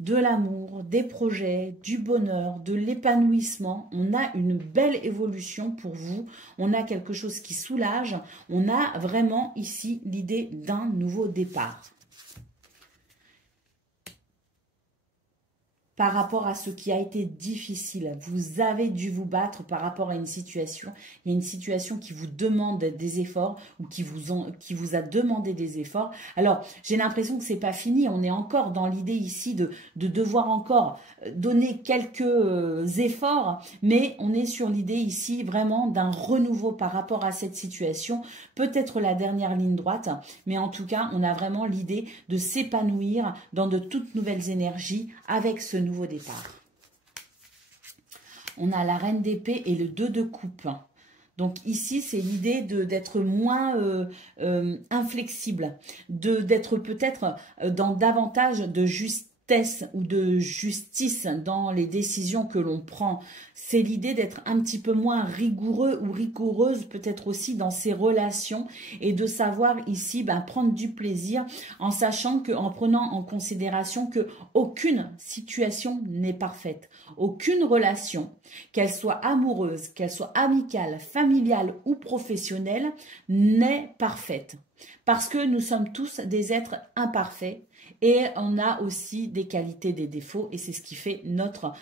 de l'amour, des projets, du bonheur, de l'épanouissement. On a une belle évolution pour vous. On a quelque chose qui soulage. On a vraiment ici l'idée d'un nouveau départ. Par rapport à ce qui a été difficile, vous avez dû vous battre par rapport à une situation. Il y a une situation qui vous demande des efforts ou qui vous a demandé des efforts. Alors, j'ai l'impression que c'est pas fini. On est encore dans l'idée ici de devoir encore donner quelques efforts, mais on est sur l'idée ici vraiment d'un renouveau par rapport à cette situation. Peut-être la dernière ligne droite, mais en tout cas, on a vraiment l'idée de s'épanouir dans de toutes nouvelles énergies avec ce nouveau départ. On a la reine d'épée et le 2 de coupe. Donc ici, c'est l'idée d'être moins inflexible, d'être peut-être dans davantage de justesse ou de justice dans les décisions que l'on prend. C'est l'idée d'être un petit peu moins rigoureux ou rigoureuse peut-être aussi dans ses relations et de savoir ici prendre du plaisir en sachant en prenant en considération que aucune situation n'est parfaite. Aucune relation, qu'elle soit amoureuse, qu'elle soit amicale, familiale ou professionnelle, n'est parfaite. Parce que nous sommes tous des êtres imparfaits. Et on a aussi des qualités, des défauts, et c'est ce qui fait notre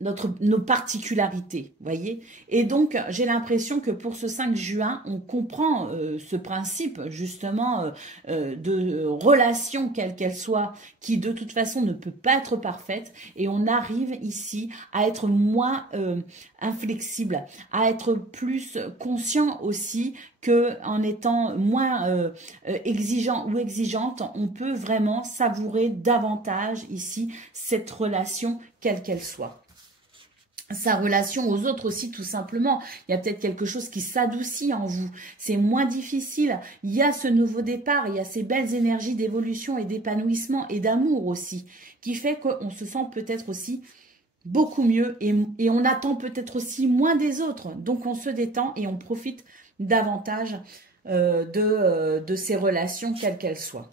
nos particularités, voyez. Et donc, j'ai l'impression que pour ce 5 juin, on comprend ce principe, justement, de relation, quelle qu'elle soit, qui de toute façon ne peut pas être parfaite, et on arrive ici à être moins inflexible, à être plus conscient aussi que en étant moins exigeant ou exigeante, on peut vraiment savourer davantage ici cette relation, quelle qu'elle soit. Sa relation aux autres aussi, tout simplement. Il y a peut-être quelque chose qui s'adoucit en vous. C'est moins difficile. Il y a ce nouveau départ, il y a ces belles énergies d'évolution et d'épanouissement et d'amour aussi, qui fait qu'on se sent peut-être aussi beaucoup mieux et on attend peut-être aussi moins des autres. Donc, on se détend et on profite davantage de ces relations, quelles qu'elles soient.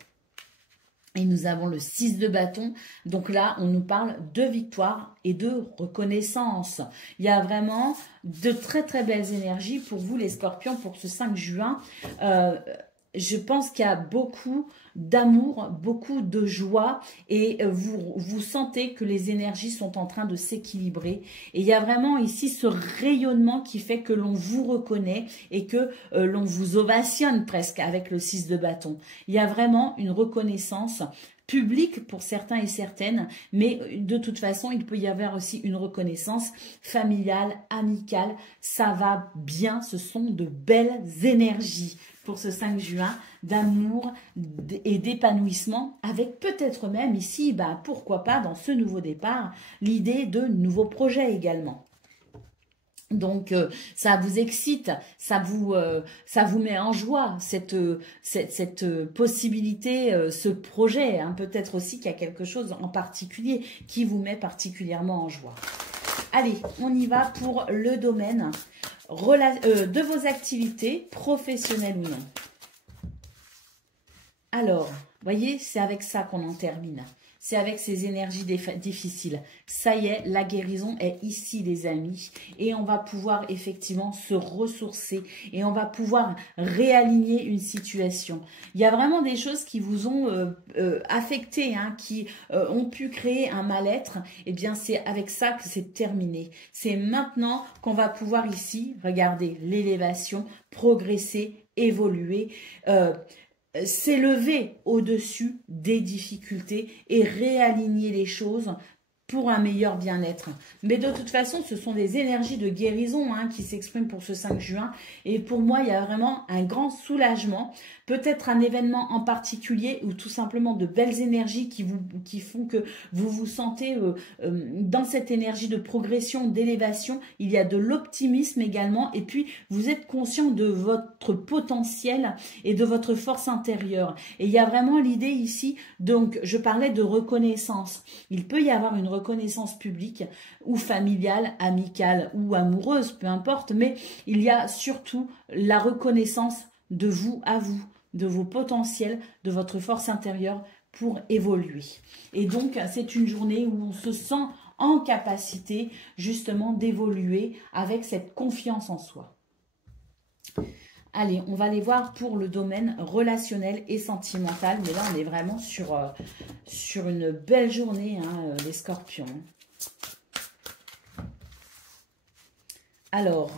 Et nous avons le 6 de bâton. Donc là, on nous parle de victoire et de reconnaissance. Il y a vraiment de très très belles énergies pour vous les scorpions pour ce 5 juin. Je pense qu'il y a beaucoup d'amour, beaucoup de joie et vous sentez que les énergies sont en train de s'équilibrer. Et il y a vraiment ici ce rayonnement qui fait que l'on vous reconnaît et que l'on vous ovationne presque avec le 6 de bâton. Il y a vraiment une reconnaissance publique pour certains et certaines, mais de toute façon, il peut y avoir aussi une reconnaissance familiale, amicale. Ça va bien, ce sont de belles énergies pour ce 5 juin d'amour et d'épanouissement, avec peut-être même ici, bah, pourquoi pas dans ce nouveau départ, l'idée de nouveaux projets également. Donc, ça vous excite, ça vous met en joie, cette possibilité, ce projet. Hein. Peut-être aussi qu'il y a quelque chose en particulier qui vous met particulièrement en joie. Allez, on y va pour le domaine de vos activités, professionnelles ou non. Alors, voyez, c'est avec ça qu'on en termine. C'est avec ces énergies difficiles. Ça y est, la guérison est ici, les amis. Et on va pouvoir effectivement se ressourcer. Et on va pouvoir réaligner une situation. Il y a vraiment des choses qui vous ont affecté, hein, qui ont pu créer un mal-être. Eh bien, c'est avec ça que c'est terminé. C'est maintenant qu'on va pouvoir ici, regardez, l'élévation, progresser, évoluer, s'élever au-dessus des difficultés et réaligner les choses pour un meilleur bien-être. Mais de toute façon, ce sont des énergies de guérison hein, qui s'expriment pour ce 5 juin. Et pour moi, il y a vraiment un grand soulagement. Peut-être un événement en particulier ou tout simplement de belles énergies qui font que vous vous sentez dans cette énergie de progression, d'élévation. Il y a de l'optimisme également. Et puis, vous êtes conscient de votre potentiel et de votre force intérieure. Et il y a vraiment l'idée ici, donc je parlais de reconnaissance. Il peut y avoir une reconnaissance publique ou familiale, amicale ou amoureuse, peu importe, mais il y a surtout la reconnaissance de vous à vous, de vos potentiels, de votre force intérieure pour évoluer. Et donc, c'est une journée où on se sent en capacité justement d'évoluer avec cette confiance en soi. Allez, on va aller voir pour le domaine relationnel et sentimental. Mais là, on est vraiment sur une belle journée, hein, les scorpions. Alors,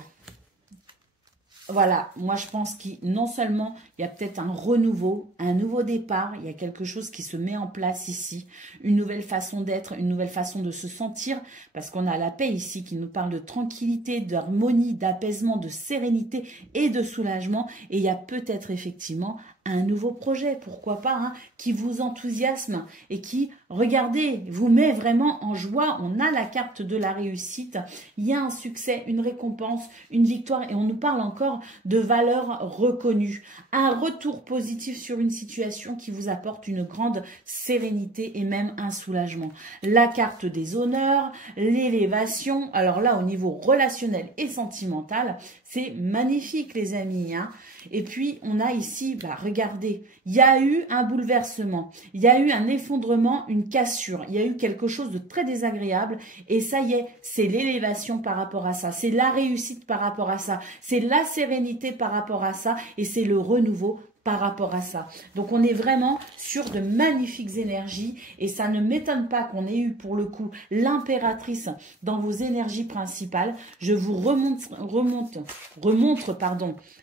voilà, moi je pense que non seulement il y a peut-être un renouveau, un nouveau départ, il y a quelque chose qui se met en place ici, une nouvelle façon d'être, une nouvelle façon de se sentir, parce qu'on a la paix ici qui nous parle de tranquillité, d'harmonie, d'apaisement, de sérénité et de soulagement. Et il y a peut-être effectivement un nouveau projet, pourquoi pas, hein, qui vous enthousiasme et qui, regardez, vous met vraiment en joie. On a la carte de la réussite, il y a un succès, une récompense, une victoire et on nous parle encore de valeurs reconnues. Un retour positif sur une situation qui vous apporte une grande sérénité et même un soulagement. La carte des honneurs, l'élévation, alors là au niveau relationnel et sentimental, c'est magnifique les amis, hein. Et puis, on a ici, bah, regardez, il y a eu un bouleversement, il y a eu un effondrement, une cassure, il y a eu quelque chose de très désagréable et ça y est, c'est l'élévation par rapport à ça, c'est la réussite par rapport à ça, c'est la sérénité par rapport à ça et c'est le renouveau par rapport à ça. Donc, on est vraiment sur de magnifiques énergies et ça ne m'étonne pas qu'on ait eu pour le coup l'impératrice dans vos énergies principales. Je vous remontre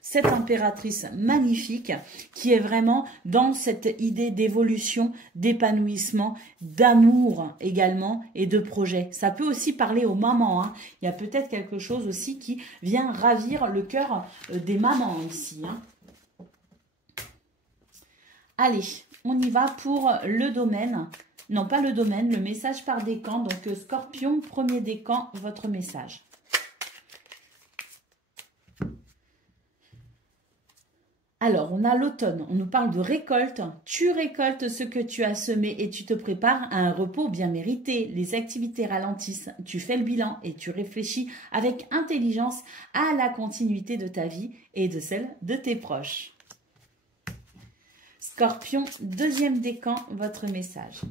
cette impératrice magnifique qui est vraiment dans cette idée d'évolution, d'épanouissement, d'amour également et de projet. Ça peut aussi parler aux mamans, hein. Il y a peut-être quelque chose aussi qui vient ravir le cœur des mamans ici, hein. Allez, on y va pour le domaine. Non, pas le domaine, le message par décan. Donc, Scorpion, premier décan, votre message. Alors, on a l'automne, on nous parle de récolte. Tu récoltes ce que tu as semé et tu te prépares à un repos bien mérité. Les activités ralentissent, tu fais le bilan et tu réfléchis avec intelligence à la continuité de ta vie et de celle de tes proches. Scorpion, deuxième décan, votre message.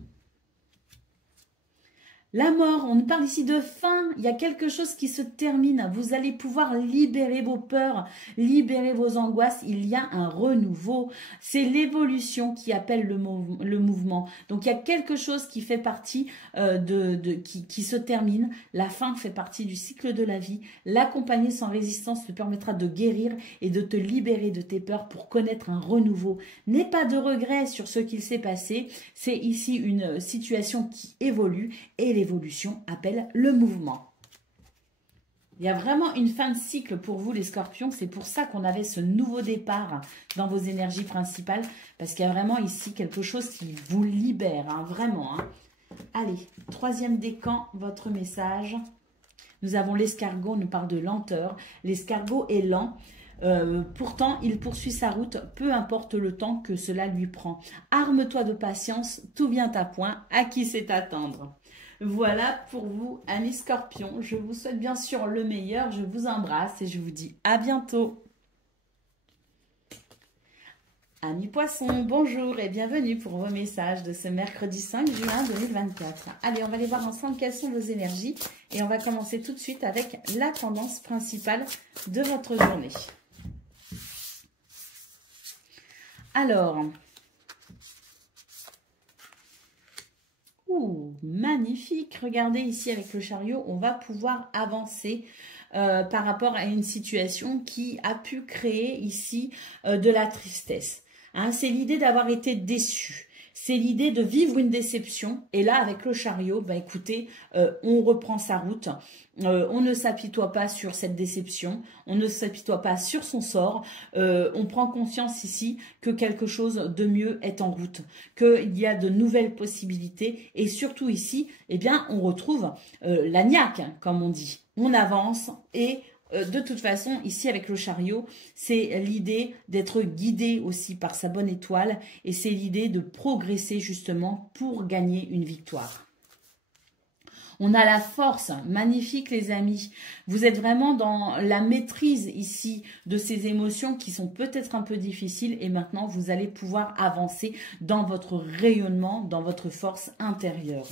La mort, on nous parle ici de fin, il y a quelque chose qui se termine, vous allez pouvoir libérer vos peurs, libérer vos angoisses, il y a un renouveau, c'est l'évolution qui appelle le mouvement. Donc il y a quelque chose qui fait partie, qui se termine, la fin fait partie du cycle de la vie, l'accompagner sans résistance te permettra de guérir et de te libérer de tes peurs pour connaître un renouveau. N'aie pas de regrets sur ce qu'il s'est passé, c'est ici une situation qui évolue et l'évolution appelle le mouvement. Il y a vraiment une fin de cycle pour vous les scorpions, c'est pour ça qu'on avait ce nouveau départ dans vos énergies principales, parce qu'il y a vraiment ici quelque chose qui vous libère, hein, vraiment. Hein. Allez, troisième décan, votre message. Nous avons l'escargot, on nous parle de lenteur. L'escargot est lent. Pourtant, il poursuit sa route, peu importe le temps que cela lui prend. Arme-toi de patience, tout vient à point, à qui sait attendre. Voilà pour vous, amis scorpions. Je vous souhaite bien sûr le meilleur. Je vous embrasse et je vous dis à bientôt. Amis poissons, bonjour et bienvenue pour vos messages de ce mercredi 5 juin 2024. Allez, on va aller voir ensemble quelles sont vos énergies et on va commencer tout de suite avec la tendance principale de votre journée. Alors... magnifique, regardez ici avec le chariot, on va pouvoir avancer par rapport à une situation qui a pu créer ici de la tristesse. Hein, c'est l'idée d'avoir été déçu. C'est l'idée de vivre une déception. Et là, avec le chariot, bah, écoutez, on reprend sa route. On ne s'apitoie pas sur cette déception. On ne s'apitoie pas sur son sort. On prend conscience ici que quelque chose de mieux est en route. Qu'il y a de nouvelles possibilités. Et surtout ici, eh bien, on retrouve la niaque, hein, comme on dit. On avance et... de toute façon, ici avec le chariot, c'est l'idée d'être guidé aussi par sa bonne étoile et c'est l'idée de progresser justement pour gagner une victoire. On a la force, magnifique les amis. Vous êtes vraiment dans la maîtrise ici de ces émotions qui sont peut-être un peu difficiles et maintenant vous allez pouvoir avancer dans votre rayonnement, dans votre force intérieure.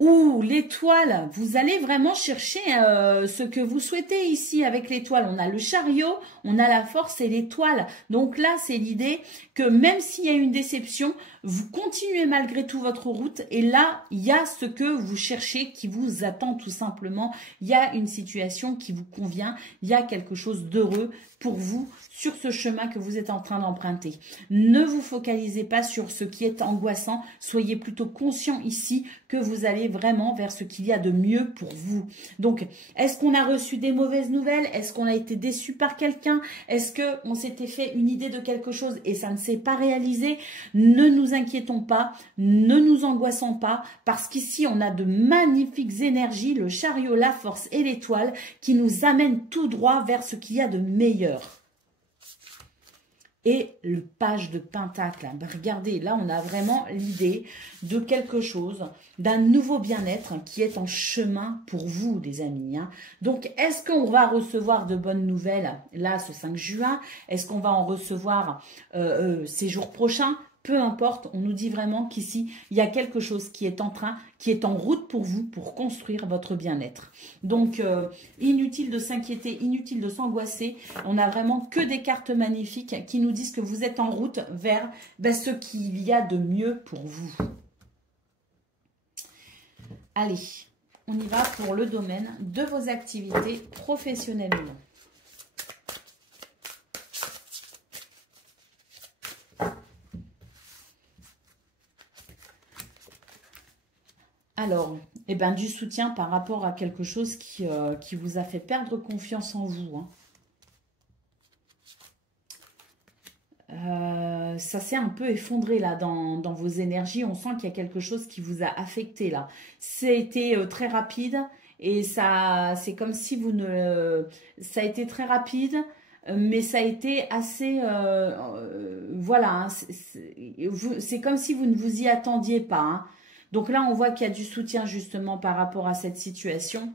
Ouh, l'étoile, vous allez vraiment chercher ce que vous souhaitez ici avec l'étoile. On a le chariot, on a la force et l'étoile. Donc là, c'est l'idée que même s'il y a une déception, vous continuez malgré tout votre route. Et là, il y a ce que vous cherchez qui vous attend tout simplement. Il y a une situation qui vous convient. Il y a quelque chose d'heureux pour vous sur ce chemin que vous êtes en train d'emprunter. Ne vous focalisez pas sur ce qui est angoissant. Soyez plutôt conscient ici que vous allez vraiment vers ce qu'il y a de mieux pour vous. Donc, est-ce qu'on a reçu des mauvaises nouvelles? Est-ce qu'on a été déçu par quelqu'un? Est-ce qu'on s'était fait une idée de quelque chose et ça ne s'est pas réalisé? Ne nous inquiétons pas, ne nous angoissons pas, parce qu'ici, on a de magnifiques énergies, le chariot, la force et l'étoile qui nous amènent tout droit vers ce qu'il y a de meilleur. Et le page de pentacle, regardez, là on a vraiment l'idée de quelque chose, d'un nouveau bien-être qui est en chemin pour vous les amis. Hein. Donc est-ce qu'on va recevoir de bonnes nouvelles là ce 5 juin? Est-ce qu'on va en recevoir ces jours prochains? peu importe, on nous dit vraiment qu'ici, il y a quelque chose qui est en route pour vous, pour construire votre bien-être. Donc, inutile de s'inquiéter, inutile de s'angoisser. On n'a vraiment que des cartes magnifiques qui nous disent que vous êtes en route vers ce qu'il y a de mieux pour vous. Allez, on y va pour le domaine de vos activités professionnellement. Alors, du soutien par rapport à quelque chose qui vous a fait perdre confiance en vous. Ça s'est un peu effondré là dans vos énergies. On sent qu'il y a quelque chose qui vous a affecté là. C'était très rapide et c'est comme si vous ne... Ça a été très rapide, mais ça a été assez... voilà, c'est comme si vous ne vous y attendiez pas. Donc là, on voit qu'il y a du soutien justement par rapport à cette situation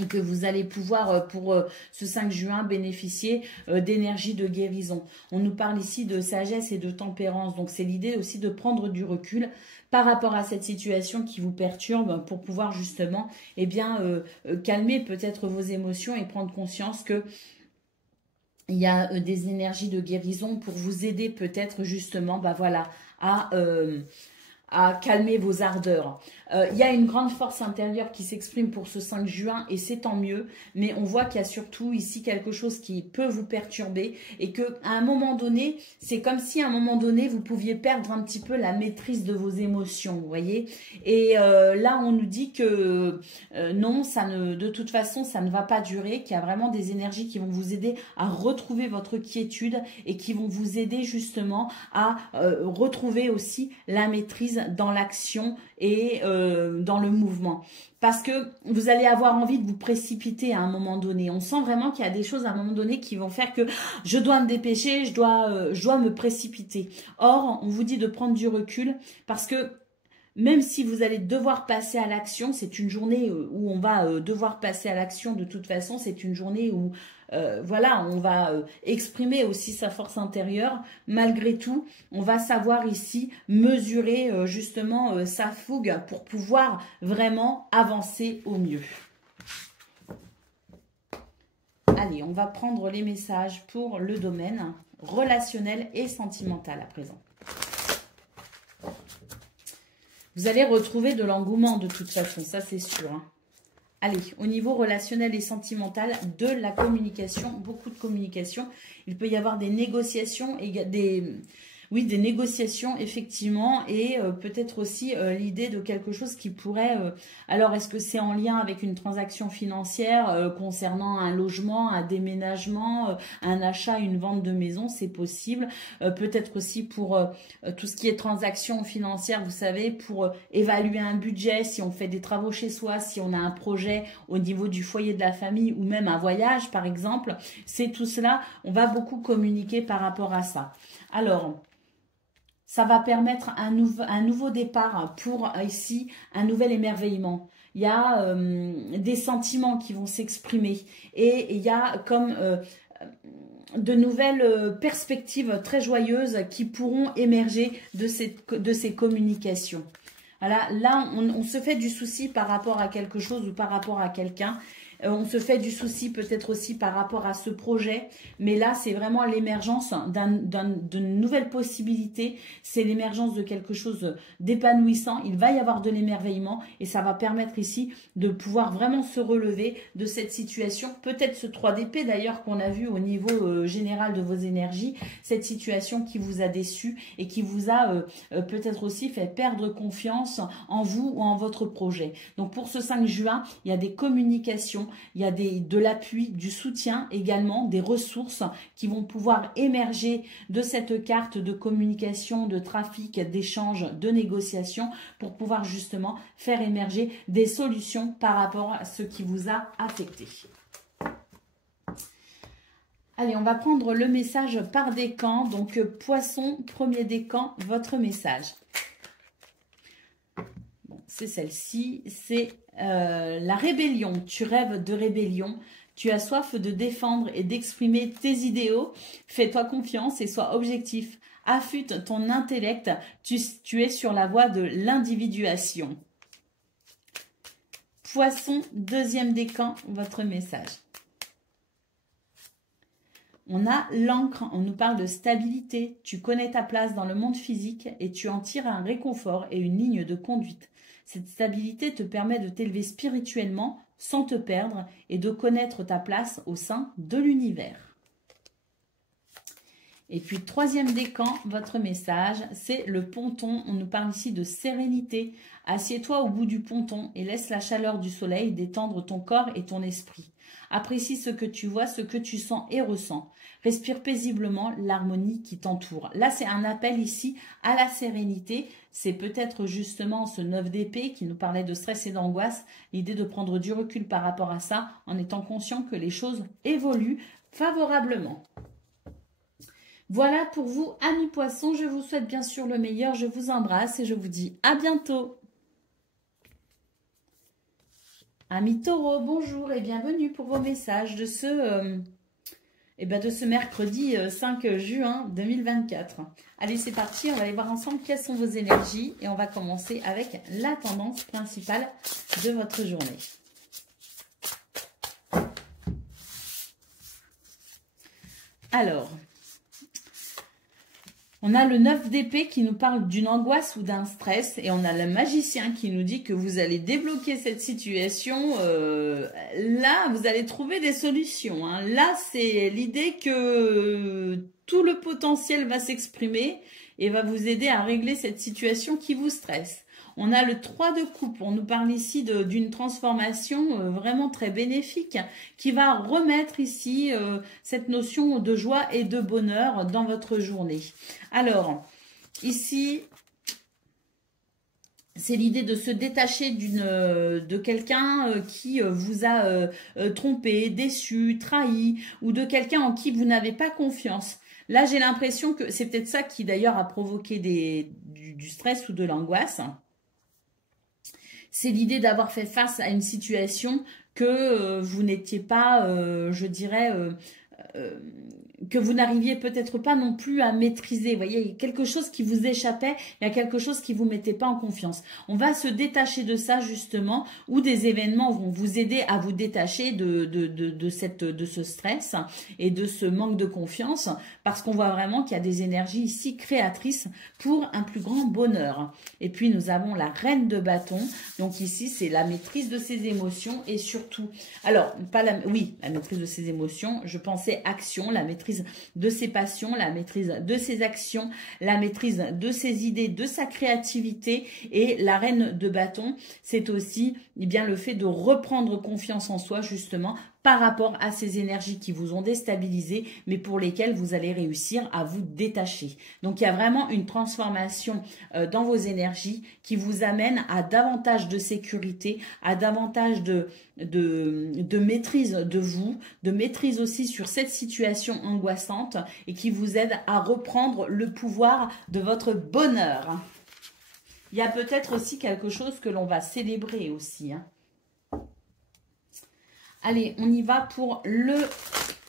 et que vous allez pouvoir, pour ce 5 juin, bénéficier d'énergie de guérison. On nous parle ici de sagesse et de tempérance. Donc, c'est l'idée aussi de prendre du recul par rapport à cette situation qui vous perturbe pour pouvoir justement calmer peut-être vos émotions et prendre conscience que il y a des énergies de guérison pour vous aider peut-être justement à calmer vos ardeurs. Il y a une grande force intérieure qui s'exprime pour ce 5 juin et c'est tant mieux, mais on voit qu'il y a surtout ici quelque chose qui peut vous perturber et qu'à un moment donné, c'est comme si à un moment donné, vous pouviez perdre un petit peu la maîtrise de vos émotions, vous voyez. Et là, on nous dit que non, de toute façon, ça ne va pas durer, qu'il y a vraiment des énergies qui vont vous aider à retrouver votre quiétude et qui vont vous aider justement à retrouver aussi la maîtrise dans l'action et dans le mouvement. Parce que vous allez avoir envie de vous précipiter à un moment donné. On sent vraiment qu'il y a des choses à un moment donné qui vont faire que je dois me dépêcher, je dois me précipiter. Or, on vous dit de prendre du recul parce que même si vous allez devoir passer à l'action, c'est une journée où on va devoir passer à l'action de toute façon. C'est une journée où on va exprimer aussi sa force intérieure. Malgré tout, on va savoir ici mesurer justement sa fougue pour pouvoir vraiment avancer au mieux. Allez, on va prendre les messages pour le domaine relationnel et sentimental à présent. Vous allez retrouver de l'engouement de toute façon, ça c'est sûr. Allez, au niveau relationnel et sentimental, de la communication, beaucoup de communication. Il peut y avoir des négociations et des négociations effectivement et peut-être aussi l'idée de quelque chose qui pourrait... alors, est-ce que c'est en lien avec une transaction financière concernant un logement, un déménagement, un achat, une vente de maison? C'est possible. Peut-être aussi pour tout ce qui est transaction financière, vous savez, pour évaluer un budget, si on fait des travaux chez soi, si on a un projet au niveau du foyer de la famille ou même un voyage par exemple. C'est tout cela, on va beaucoup communiquer par rapport à ça. Alors... ça va permettre un nouveau départ pour ici, un nouvel émerveillement. Il y a des sentiments qui vont s'exprimer et il y a comme de nouvelles perspectives très joyeuses qui pourront émerger de ces communications. Voilà, là, on se fait du souci par rapport à quelque chose ou par rapport à quelqu'un. On se fait du souci peut-être aussi par rapport à ce projet, mais là c'est vraiment l'émergence d'une nouvelle possibilité, c'est l'émergence de quelque chose d'épanouissant, il va y avoir de l'émerveillement et ça va permettre ici de pouvoir vraiment se relever de cette situation, peut-être ce 3 d'épée d'ailleurs qu'on a vu au niveau général de vos énergies, cette situation qui vous a déçu et qui vous a peut-être aussi fait perdre confiance en vous ou en votre projet. Donc pour ce 5 juin, il y a des communications, il y a de l'appui, du soutien également, des ressources qui vont pouvoir émerger de cette carte de communication, de trafic, d'échange, de négociation pour pouvoir justement faire émerger des solutions par rapport à ce qui vous a affecté. Allez, on va prendre le message par décan. Donc, Poisson, premier décan, votre message. C'est celle-ci, c'est la rébellion. Tu rêves de rébellion, Tu as soif de défendre et d'exprimer tes idéaux. Fais-toi confiance et sois objectif. Affûte ton intellect. Tu es sur la voie de l'individuation. Poisson, deuxième décan, votre message. On a l'encre, on nous parle de stabilité. Tu connais ta place dans le monde physique et tu en tires un réconfort et une ligne de conduite. Cette stabilité te permet de t'élever spirituellement sans te perdre et de connaître ta place au sein de l'univers. Et puis, troisième décan, votre message, c'est le ponton. On nous parle ici de sérénité. Assieds-toi au bout du ponton et laisse la chaleur du soleil détendre ton corps et ton esprit. Apprécie ce que tu vois, ce que tu sens et ressens. Respire paisiblement l'harmonie qui t'entoure. Là, c'est un appel ici à la sérénité. C'est peut-être justement ce 9 d'épée qui nous parlait de stress et d'angoisse. L'idée de prendre du recul par rapport à ça en étant conscient que les choses évoluent favorablement. Voilà pour vous, amis poissons. Je vous souhaite bien sûr le meilleur. Je vous embrasse et je vous dis à bientôt. Amis taureaux, bonjour et bienvenue pour vos messages de ce mercredi 5 juin 2024. Allez, c'est parti, on va aller voir ensemble quelles sont vos énergies et on va commencer avec la tendance principale de votre journée. Alors, on a le 9 d'épée qui nous parle d'une angoisse ou d'un stress et on a le magicien qui nous dit que vous allez débloquer cette situation. Là, vous allez trouver des solutions. Hein. Là, c'est l'idée que tout le potentiel va s'exprimer et va vous aider à régler cette situation qui vous stresse. On a le 3 de coupe, on nous parle ici d'une transformation vraiment très bénéfique qui va remettre ici cette notion de joie et de bonheur dans votre journée. Alors, ici, c'est l'idée de se détacher de quelqu'un qui vous a trompé, déçu, trahi ou de quelqu'un en qui vous n'avez pas confiance. Là, j'ai l'impression que c'est peut-être ça qui d'ailleurs a provoqué du stress ou de l'angoisse. C'est l'idée d'avoir fait face à une situation que vous n'étiez pas, je dirais, que vous n'arriviez peut-être pas non plus à maîtriser. Vous voyez, il y a quelque chose qui vous échappait, il y a quelque chose qui vous mettait pas en confiance. On va se détacher de ça justement, ou des événements vont vous aider à vous détacher de ce stress et de ce manque de confiance, parce qu'on voit vraiment qu'il y a des énergies ici créatrices pour un plus grand bonheur. Et puis nous avons la reine de bâton. Donc ici, c'est la maîtrise de ses émotions et surtout, alors, la maîtrise de ses émotions, je pensais action, la maîtrise de ses passions, la maîtrise de ses actions, la maîtrise de ses idées, de sa créativité. Et la reine de bâton, c'est aussi bien le fait de reprendre confiance en soi justement par rapport à ces énergies qui vous ont déstabilisé, mais pour lesquelles vous allez réussir à vous détacher. Donc, il y a vraiment une transformation dans vos énergies qui vous amène à davantage de sécurité, à davantage de maîtrise de vous, de maîtrise aussi sur cette situation angoissante et qui vous aide à reprendre le pouvoir de votre bonheur. Il y a peut-être aussi quelque chose que l'on va célébrer aussi, hein. Allez, on y va pour le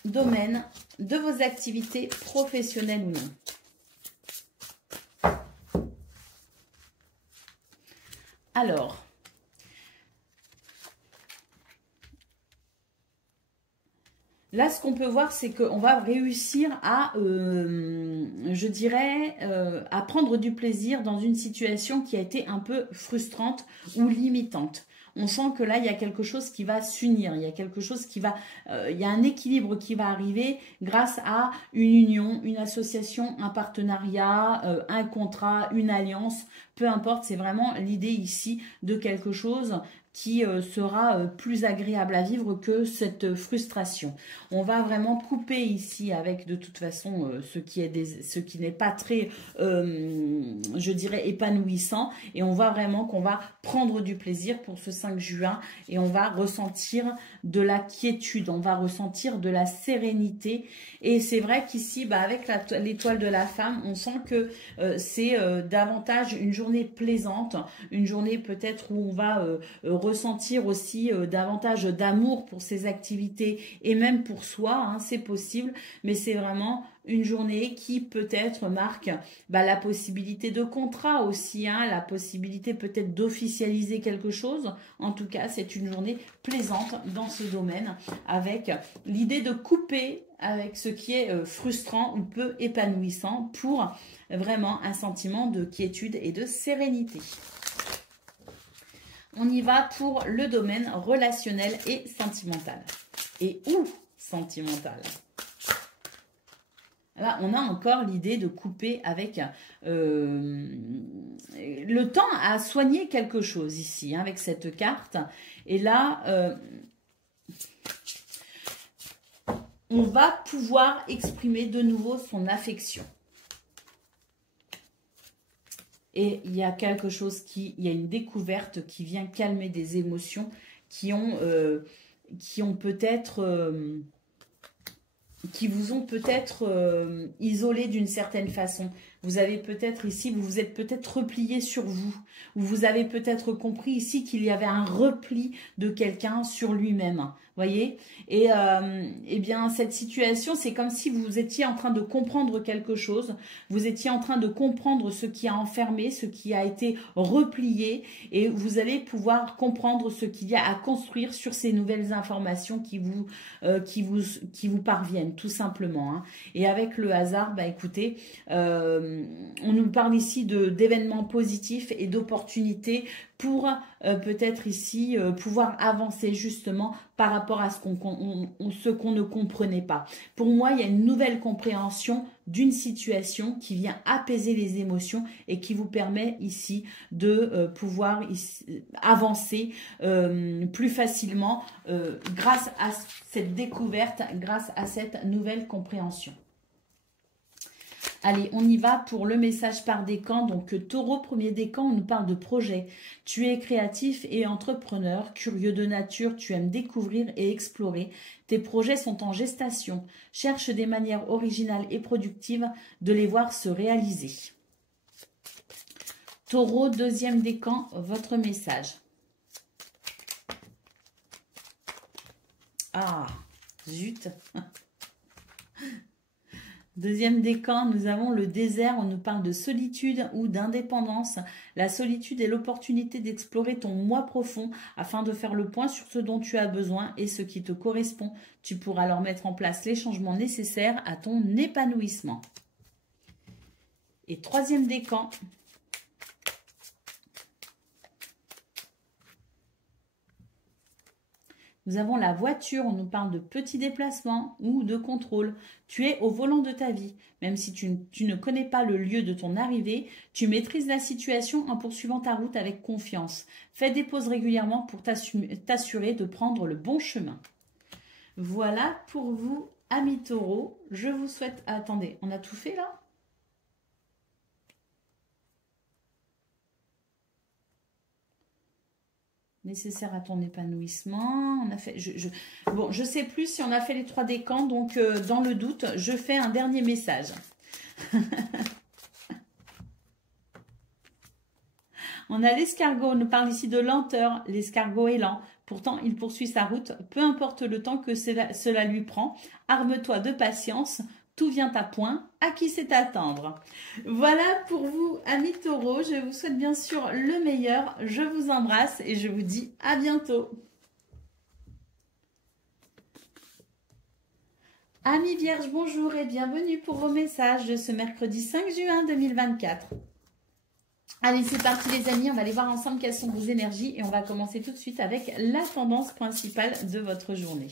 domaine de vos activités professionnelles ou non. Alors, là, ce qu'on peut voir, c'est qu'on va réussir à, je dirais, à prendre du plaisir dans une situation qui a été un peu frustrante ou limitante. On sent que là, il y a quelque chose qui va s'unir, il y a quelque chose qui va, il y a un équilibre qui va arriver grâce à une union, une association, un partenariat, un contrat, une alliance, peu importe, c'est vraiment l'idée ici de quelque chose qui sera plus agréable à vivre que cette frustration. On va vraiment couper ici avec de toute façon ce qui n'est pas très, je dirais, épanouissant, et on voit vraiment qu'on va prendre du plaisir pour ce 5 juin et on va ressentir de la quiétude, on va ressentir de la sérénité. Et c'est vrai qu'ici, avec l'étoile de la femme, on sent que c'est davantage une journée plaisante, une journée peut-être où on va ressentir aussi davantage d'amour pour ses activités et même pour soi, hein, c'est possible, mais c'est vraiment une journée qui peut-être marque la possibilité de contrat aussi, hein, la possibilité peut-être d'officialiser quelque chose. En tout cas, c'est une journée plaisante dans ce domaine, avec l'idée de couper avec ce qui est frustrant ou peu épanouissant pour vraiment un sentiment de quiétude et de sérénité. On y va pour le domaine relationnel et sentimental. Et ou sentimental. Là, on a encore l'idée de couper avec le temps à soigner quelque chose ici, hein, avec cette carte. Et là, on va pouvoir exprimer de nouveau son affection. Et il y a quelque chose il y a une découverte qui vient calmer des émotions qui ont peut-être... qui vous ont peut-être isolé d'une certaine façon. Vous avez peut-être ici, vous vous êtes peut-être replié sur vous. Ou vous avez peut-être compris ici qu'il y avait un repli de quelqu'un sur lui-même. Voyez? Et eh bien, cette situation, c'est comme si vous étiez en train de comprendre quelque chose. Vous étiez en train de comprendre ce qui a enfermé, ce qui a été replié. Et vous allez pouvoir comprendre ce qu'il y a à construire sur ces nouvelles informations qui vous parviennent, tout simplement. Hein. Et avec le hasard, écoutez, on nous parle ici d'événements positifs et d'opportunités pour peut-être ici pouvoir avancer justement par rapport à ce qu'on ne comprenait pas. Pour moi, il y a une nouvelle compréhension d'une situation qui vient apaiser les émotions et qui vous permet ici de pouvoir avancer plus facilement grâce à cette découverte, grâce à cette nouvelle compréhension. Allez, on y va pour le message par décan. Donc, Taureau, premier décan, on nous parle de projet. Tu es créatif et entrepreneur, curieux de nature, tu aimes découvrir et explorer. Tes projets sont en gestation. Cherche des manières originales et productives de les voir se réaliser. Taureau, deuxième décan, votre message. Ah, zut. Deuxième décan, nous avons le désert, on nous parle de solitude ou d'indépendance. La solitude est l'opportunité d'explorer ton moi profond afin de faire le point sur ce dont tu as besoin et ce qui te correspond. Tu pourras alors mettre en place les changements nécessaires à ton épanouissement. Et troisième décan, nous avons la voiture, on nous parle de petits déplacements ou de contrôle. Tu es au volant de ta vie. Même si tu ne connais pas le lieu de ton arrivée, tu maîtrises la situation en poursuivant ta route avec confiance. Fais des pauses régulièrement pour t'assurer de prendre le bon chemin. Voilà pour vous, amis taureaux. Je vous souhaite... Attendez, on a tout fait là ? Nécessaire à ton épanouissement. On a fait, bon, je sais plus si on a fait les 3 décans, donc dans le doute, je fais un dernier message. On a l'escargot, on nous parle ici de lenteur. L'escargot est lent, pourtant il poursuit sa route, peu importe le temps que cela lui prend. Arme-toi de patience. Tout vient à point, à qui c'est attendre. Voilà pour vous, amis taureaux. Je vous souhaite bien sûr le meilleur. Je vous embrasse et je vous dis à bientôt. Amis vierges, bonjour et bienvenue pour vos messages de ce mercredi 5 juin 2024. Allez, c'est parti les amis, on va aller voir ensemble quelles sont vos énergies et on va commencer tout de suite avec la tendance principale de votre journée.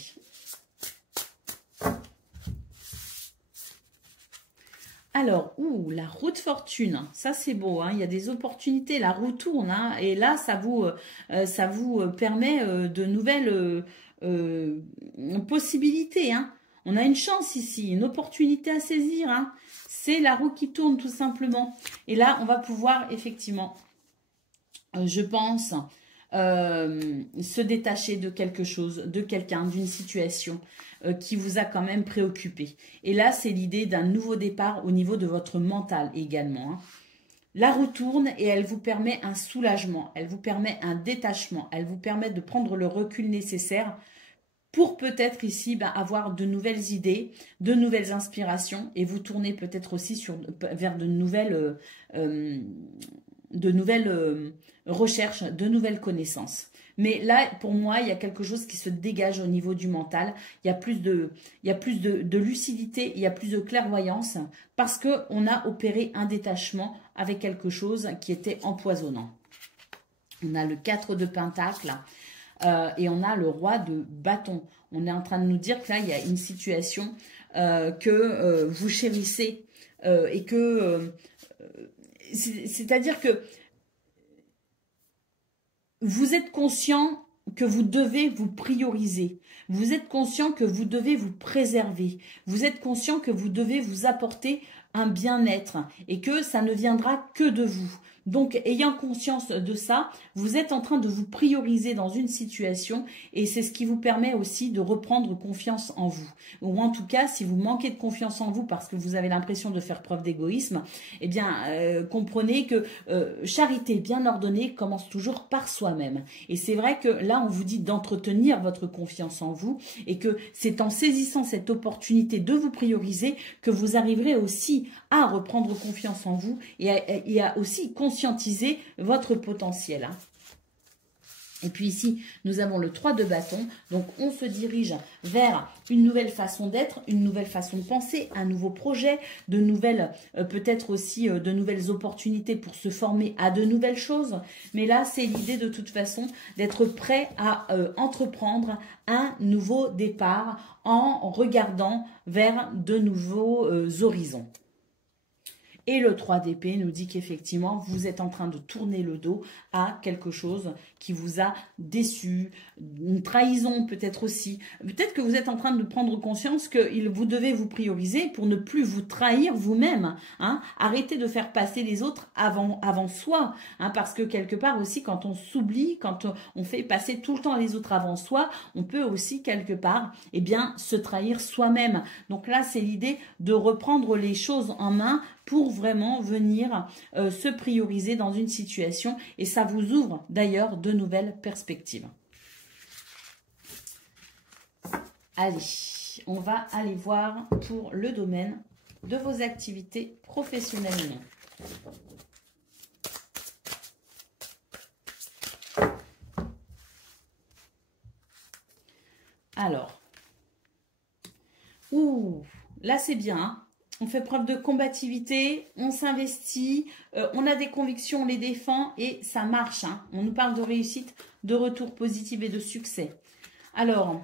Alors, la roue de fortune, ça c'est beau, hein, il y a des opportunités, la roue tourne, hein, et là ça vous permet de nouvelles possibilités. Hein. On a une chance ici, une opportunité à saisir, hein. C'est la roue qui tourne tout simplement. Et là, on va pouvoir effectivement, je pense, se détacher de quelque chose, de quelqu'un, d'une situation qui vous a quand même préoccupé. Et là, c'est l'idée d'un nouveau départ au niveau de votre mental également. Hein. la retourne et elle vous permet un soulagement, elle vous permet un détachement, elle vous permet de prendre le recul nécessaire pour peut-être ici avoir de nouvelles idées, de nouvelles inspirations et vous tourner peut-être aussi vers de nouvelles recherches, de nouvelles connaissances. Mais là, pour moi, il y a quelque chose qui se dégage au niveau du mental. Il y a plus de lucidité, il y a plus de clairvoyance parce qu'on a opéré un détachement avec quelque chose qui était empoisonnant. On a le 4 de Pentacle et on a le Roi de Bâton. On est en train de nous dire que là, il y a une situation que vous chérissez et que... c'est-à-dire que vous êtes conscient que vous devez vous prioriser. Vous êtes conscient que vous devez vous préserver. Vous êtes conscient que vous devez vous apporter un bien-être et que ça ne viendra que de vous. Donc, ayant conscience de ça, vous êtes en train de vous prioriser dans une situation et c'est ce qui vous permet aussi de reprendre confiance en vous. Ou en tout cas, si vous manquez de confiance en vous parce que vous avez l'impression de faire preuve d'égoïsme, eh bien, comprenez que charité bien ordonnée commence toujours par soi-même. Et c'est vrai que là, on vous dit d'entretenir votre confiance en vous et que c'est en saisissant cette opportunité de vous prioriser que vous arriverez aussi à reprendre confiance en vous et à aussi conscientiser votre potentiel. Hein. Et puis ici, nous avons le 3 de bâton. Donc, on se dirige vers une nouvelle façon d'être, une nouvelle façon de penser, un nouveau projet, de nouvelles, peut-être aussi de nouvelles opportunités pour se former à de nouvelles choses. Mais là, c'est l'idée de toute façon d'être prêt à entreprendre un nouveau départ en regardant vers de nouveaux horizons. Et le 3 d'épée nous dit qu'effectivement, vous êtes en train de tourner le dos à quelque chose qui vous a déçu, une trahison peut-être aussi. Peut-être que vous êtes en train de prendre conscience que vous devez vous prioriser pour ne plus vous trahir vous-même. Hein. Arrêtez de faire passer les autres avant soi. Hein, parce que quelque part aussi, quand on s'oublie, quand on fait passer tout le temps les autres avant soi, on peut aussi quelque part se trahir soi-même. Donc là, c'est l'idée de reprendre les choses en main pour vraiment venir se prioriser dans une situation. Et ça vous ouvre d'ailleurs de nouvelles perspectives. Allez, on va aller voir pour le domaine de vos activités professionnelles. Alors, là c'est bien, hein. On fait preuve de combativité, on s'investit, on a des convictions, on les défend et ça marche. Hein. On nous parle de réussite, de retour positif et de succès. Alors,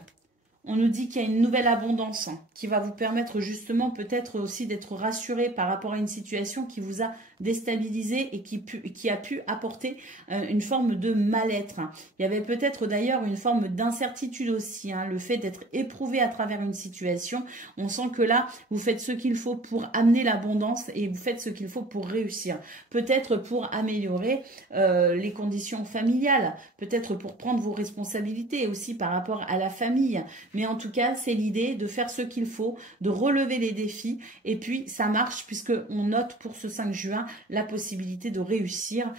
on nous dit qu'il y a une nouvelle abondance qui va vous permettre justement peut-être aussi d'être rassuré par rapport à une situation qui vous a déstabilisé et qui a pu apporter une forme de mal-être. Il y avait peut-être d'ailleurs une forme d'incertitude aussi, hein, le fait d'être éprouvé à travers une situation. On sent que là, vous faites ce qu'il faut pour amener l'abondance et vous faites ce qu'il faut pour réussir. Peut-être pour améliorer les conditions familiales, peut-être pour prendre vos responsabilités aussi par rapport à la famille. Mais en tout cas, c'est l'idée de faire ce qu'il faut, de relever les défis. Et puis, ça marche puisqu'on note pour ce 5 juin la possibilité de réussir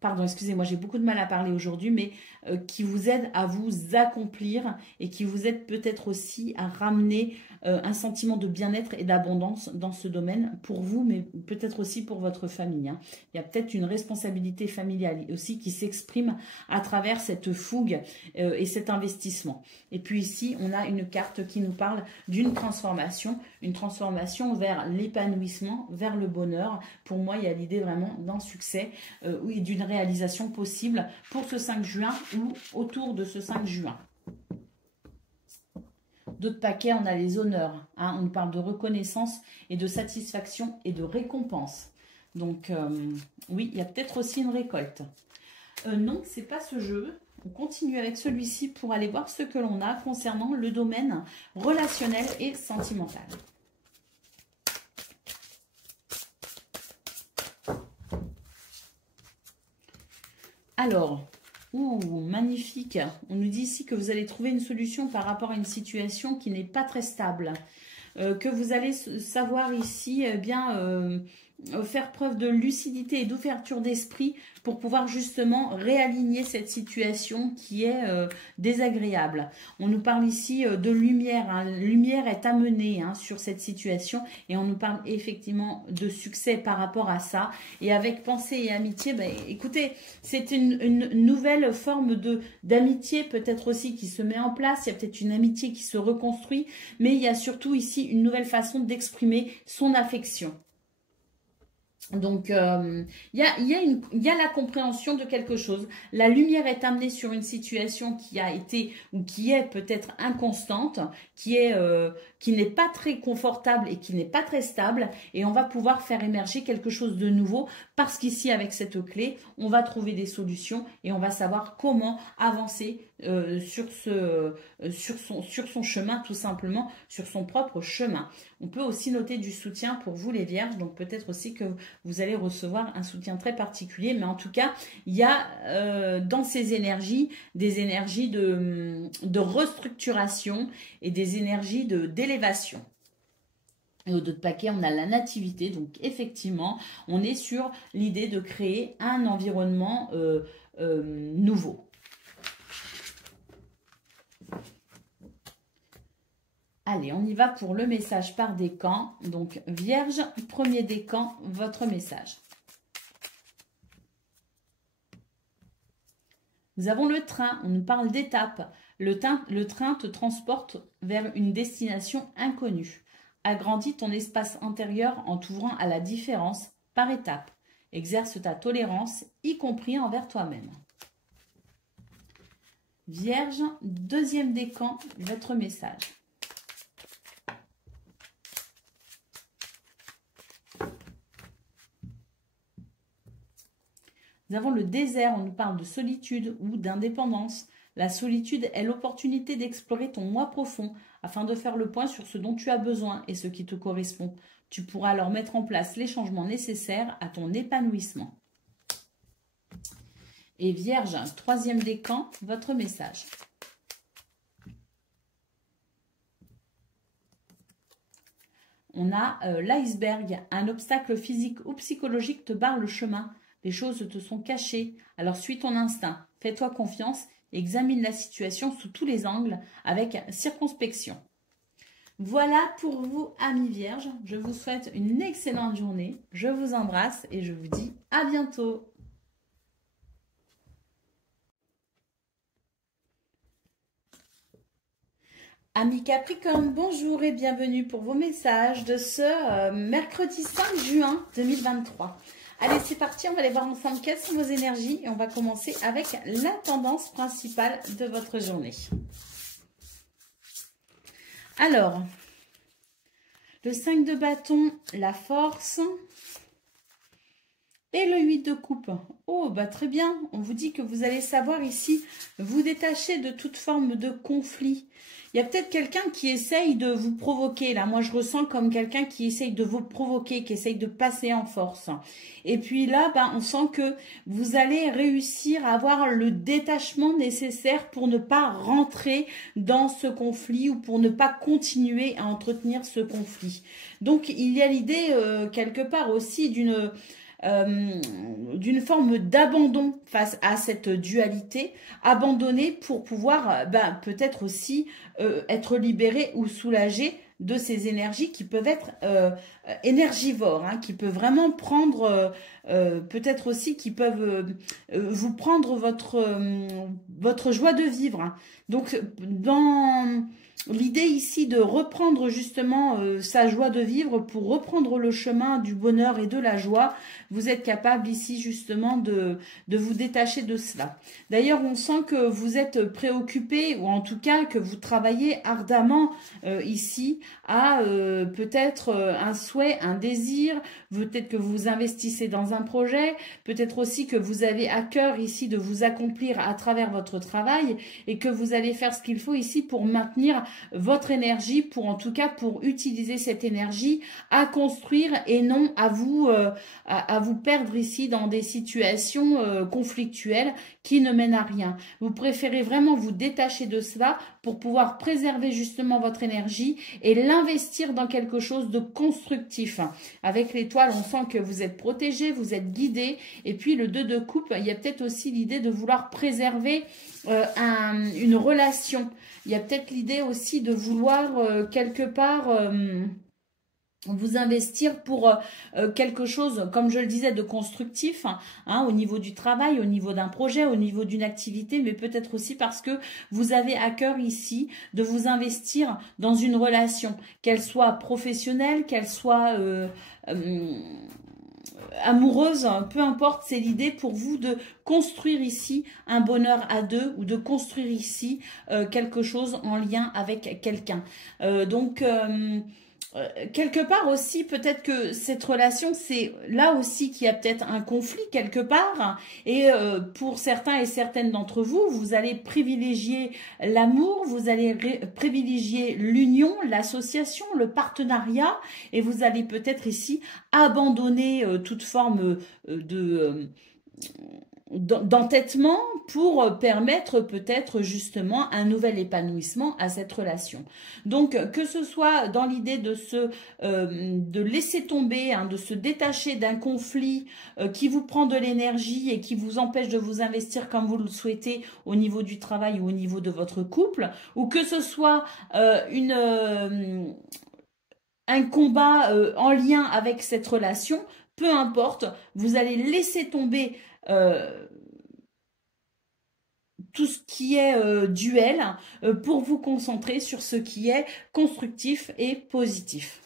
pardon, excusez-moi, j'ai beaucoup de mal à parler aujourd'hui, mais qui vous aide à vous accomplir et qui vous aide peut-être aussi à ramener un sentiment de bien-être et d'abondance dans ce domaine pour vous, mais peut-être aussi pour votre famille. Hein. Il y a peut-être une responsabilité familiale aussi qui s'exprime à travers cette fougue et cet investissement. Et puis ici, on a une carte qui nous parle d'une transformation vers l'épanouissement, vers le bonheur. Pour moi, il y a l'idée vraiment d'un succès et d'une réalisation possible pour ce 5 juin ou autour de ce 5 juin. D'autres paquets, on a les honneurs. Hein, on nous parle de reconnaissance et de satisfaction et de récompense. Donc, oui, il y a peut-être aussi une récolte. Non, ce n'est pas ce jeu. On continue avec celui-ci pour aller voir ce que l'on a concernant le domaine relationnel et sentimental. Alors, magnifique. On nous dit ici que vous allez trouver une solution par rapport à une situation qui n'est pas très stable. que vous allez savoir ici, faire preuve de lucidité et d'ouverture d'esprit pour pouvoir justement réaligner cette situation qui est désagréable. On nous parle ici de lumière, hein. Lumière est amenée sur cette situation et on nous parle effectivement de succès par rapport à ça. Et avec pensée et amitié, écoutez, c'est une nouvelle forme d'amitié peut-être aussi qui se met en place. Il y a peut-être une amitié qui se reconstruit, mais il y a surtout ici une nouvelle façon d'exprimer son affection. Donc, il y a la compréhension de quelque chose. La lumière est amenée sur une situation qui a été ou qui est peut-être inconstante, qui n'est pas très confortable et qui n'est pas très stable. Et on va pouvoir faire émerger quelque chose de nouveau parce qu'ici, avec cette clé, on va trouver des solutions et on va savoir comment avancer sur son chemin, tout simplement, sur son propre chemin. On peut aussi noter du soutien pour vous les vierges, donc peut-être aussi que vous allez recevoir un soutien très particulier, mais en tout cas, il y a dans ces énergies, des énergies de restructuration et des énergies d'élévation. Et au dos de paquet, on a la nativité, donc effectivement, on est sur l'idée de créer un environnement nouveau. Allez, on y va pour le message par décan. Donc, Vierge, premier décan, votre message. Nous avons le train, on nous parle d'étapes. Le train te transporte vers une destination inconnue. Agrandis ton espace intérieur en t'ouvrant à la différence par étapes. Exerce ta tolérance, y compris envers toi-même. Vierge, deuxième décan, votre message. Nous avons le désert, on nous parle de solitude ou d'indépendance. La solitude est l'opportunité d'explorer ton moi profond afin de faire le point sur ce dont tu as besoin et ce qui te correspond. Tu pourras alors mettre en place les changements nécessaires à ton épanouissement. Et Vierge, troisième décan, votre message. On a l'iceberg, un obstacle physique ou psychologique te barre le chemin. Les choses te sont cachées, alors suis ton instinct, fais-toi confiance et examine la situation sous tous les angles avec circonspection. Voilà pour vous, amis vierges. Je vous souhaite une excellente journée. Je vous embrasse et je vous dis à bientôt. Amis Capricorne, bonjour et bienvenue pour vos messages de ce mercredi 5 juin 2023. Allez, c'est parti, on va aller voir ensemble quelles sont vos énergies et on va commencer avec la tendance principale de votre journée. Alors, le 5 de bâton, la force et le 8 de coupe. Oh, bah très bien, on vous dit que vous allez savoir ici vous détacher de toute forme de conflit. Il y a peut-être quelqu'un qui essaye de vous provoquer. Là, moi, je ressens comme quelqu'un qui essaye de vous provoquer, qui essaye de passer en force. Et puis là, on sent que vous allez réussir à avoir le détachement nécessaire pour ne pas rentrer dans ce conflit ou pour ne pas continuer à entretenir ce conflit. Donc, il y a l'idée, quelque part aussi, d'une forme d'abandon face à cette dualité, abandonner pour pouvoir peut-être aussi être libéré ou soulagé de ces énergies qui peuvent être énergivores, qui peuvent vraiment prendre, peut-être aussi qui peuvent vous prendre votre joie de vivre. Donc, dans l'idée ici de reprendre justement sa joie de vivre pour reprendre le chemin du bonheur et de la joie, vous êtes capable ici justement de vous détacher de cela. D'ailleurs, on sent que vous êtes préoccupé ou en tout cas que vous travaillez ardemment ici à peut-être un souhait, un désir, peut-être que vous investissez dans un projet, peut-être aussi que vous avez à cœur ici de vous accomplir à travers votre travail et que vous allez faire ce qu'il faut ici pour maintenir votre énergie, pour en tout cas pour utiliser cette énergie à construire et non à vous perdre ici dans des situations conflictuelles qui ne mènent à rien. Vous préférez vraiment vous détacher de cela pour pouvoir préserver justement votre énergie et l'investir dans quelque chose de constructif. Avec l'étoile, on sent que vous êtes protégé, vous êtes guidé. Et puis le 2 de coupe, il y a peut-être aussi l'idée de vouloir préserver une relation. Il y a peut-être l'idée aussi de vouloir quelque part vous investir pour quelque chose, comme je le disais, de constructif, hein, au niveau du travail, au niveau d'un projet, au niveau d'une activité, mais peut-être aussi parce que vous avez à cœur ici de vous investir dans une relation, qu'elle soit professionnelle, qu'elle soit amoureuse, peu importe, c'est l'idée pour vous de construire ici un bonheur à deux ou de construire ici quelque chose en lien avec quelqu'un. Quelque part aussi, peut-être que cette relation, c'est là aussi qu'il y a peut-être un conflit quelque part. Et pour certains et certaines d'entre vous, vous allez privilégier l'amour, vous allez privilégier l'union, l'association, le partenariat. Et vous allez peut-être ici abandonner toute forme d'entêtement pour permettre peut-être justement un nouvel épanouissement à cette relation. Donc que ce soit dans l'idée de laisser tomber, hein, de se détacher d'un conflit qui vous prend de l'énergie et qui vous empêche de vous investir comme vous le souhaitez au niveau du travail ou au niveau de votre couple, ou que ce soit un combat en lien avec cette relation, peu importe, vous allez laisser tomber tout ce qui est duel pour vous concentrer sur ce qui est constructif et positif.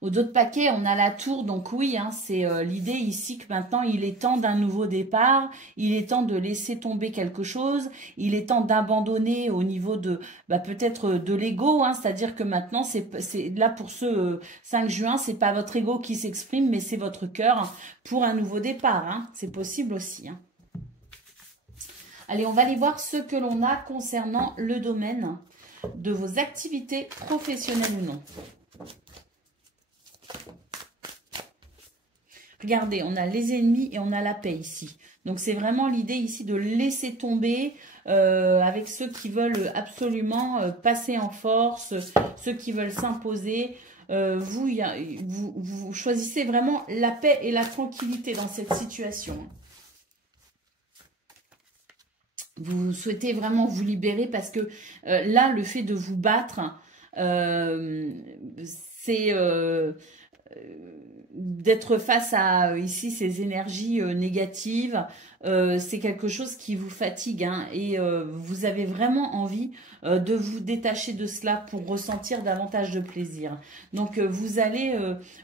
Au dos de paquet, on a la tour, donc oui, hein, c'est l'idée ici que maintenant il est temps d'un nouveau départ, il est temps de laisser tomber quelque chose, il est temps d'abandonner au niveau de peut-être de l'ego, hein, c'est-à-dire que maintenant c'est là pour ce 5 juin, c'est pas votre ego qui s'exprime, mais c'est votre cœur pour un nouveau départ, hein, c'est possible aussi. Hein. Allez, on va aller voir ce que l'on a concernant le domaine de vos activités professionnelles ou non. Regardez, on a les ennemis et on a la paix ici. Donc, c'est vraiment l'idée ici de laisser tomber avec ceux qui veulent absolument passer en force, ceux qui veulent s'imposer. Vous choisissez vraiment la paix et la tranquillité dans cette situation. Vous souhaitez vraiment vous libérer parce que là, le fait de vous battre, c'est d'être face à ici ces énergies négatives. C'est quelque chose qui vous fatigue, hein, et vous avez vraiment envie de vous détacher de cela pour ressentir davantage de plaisir. Donc vous allez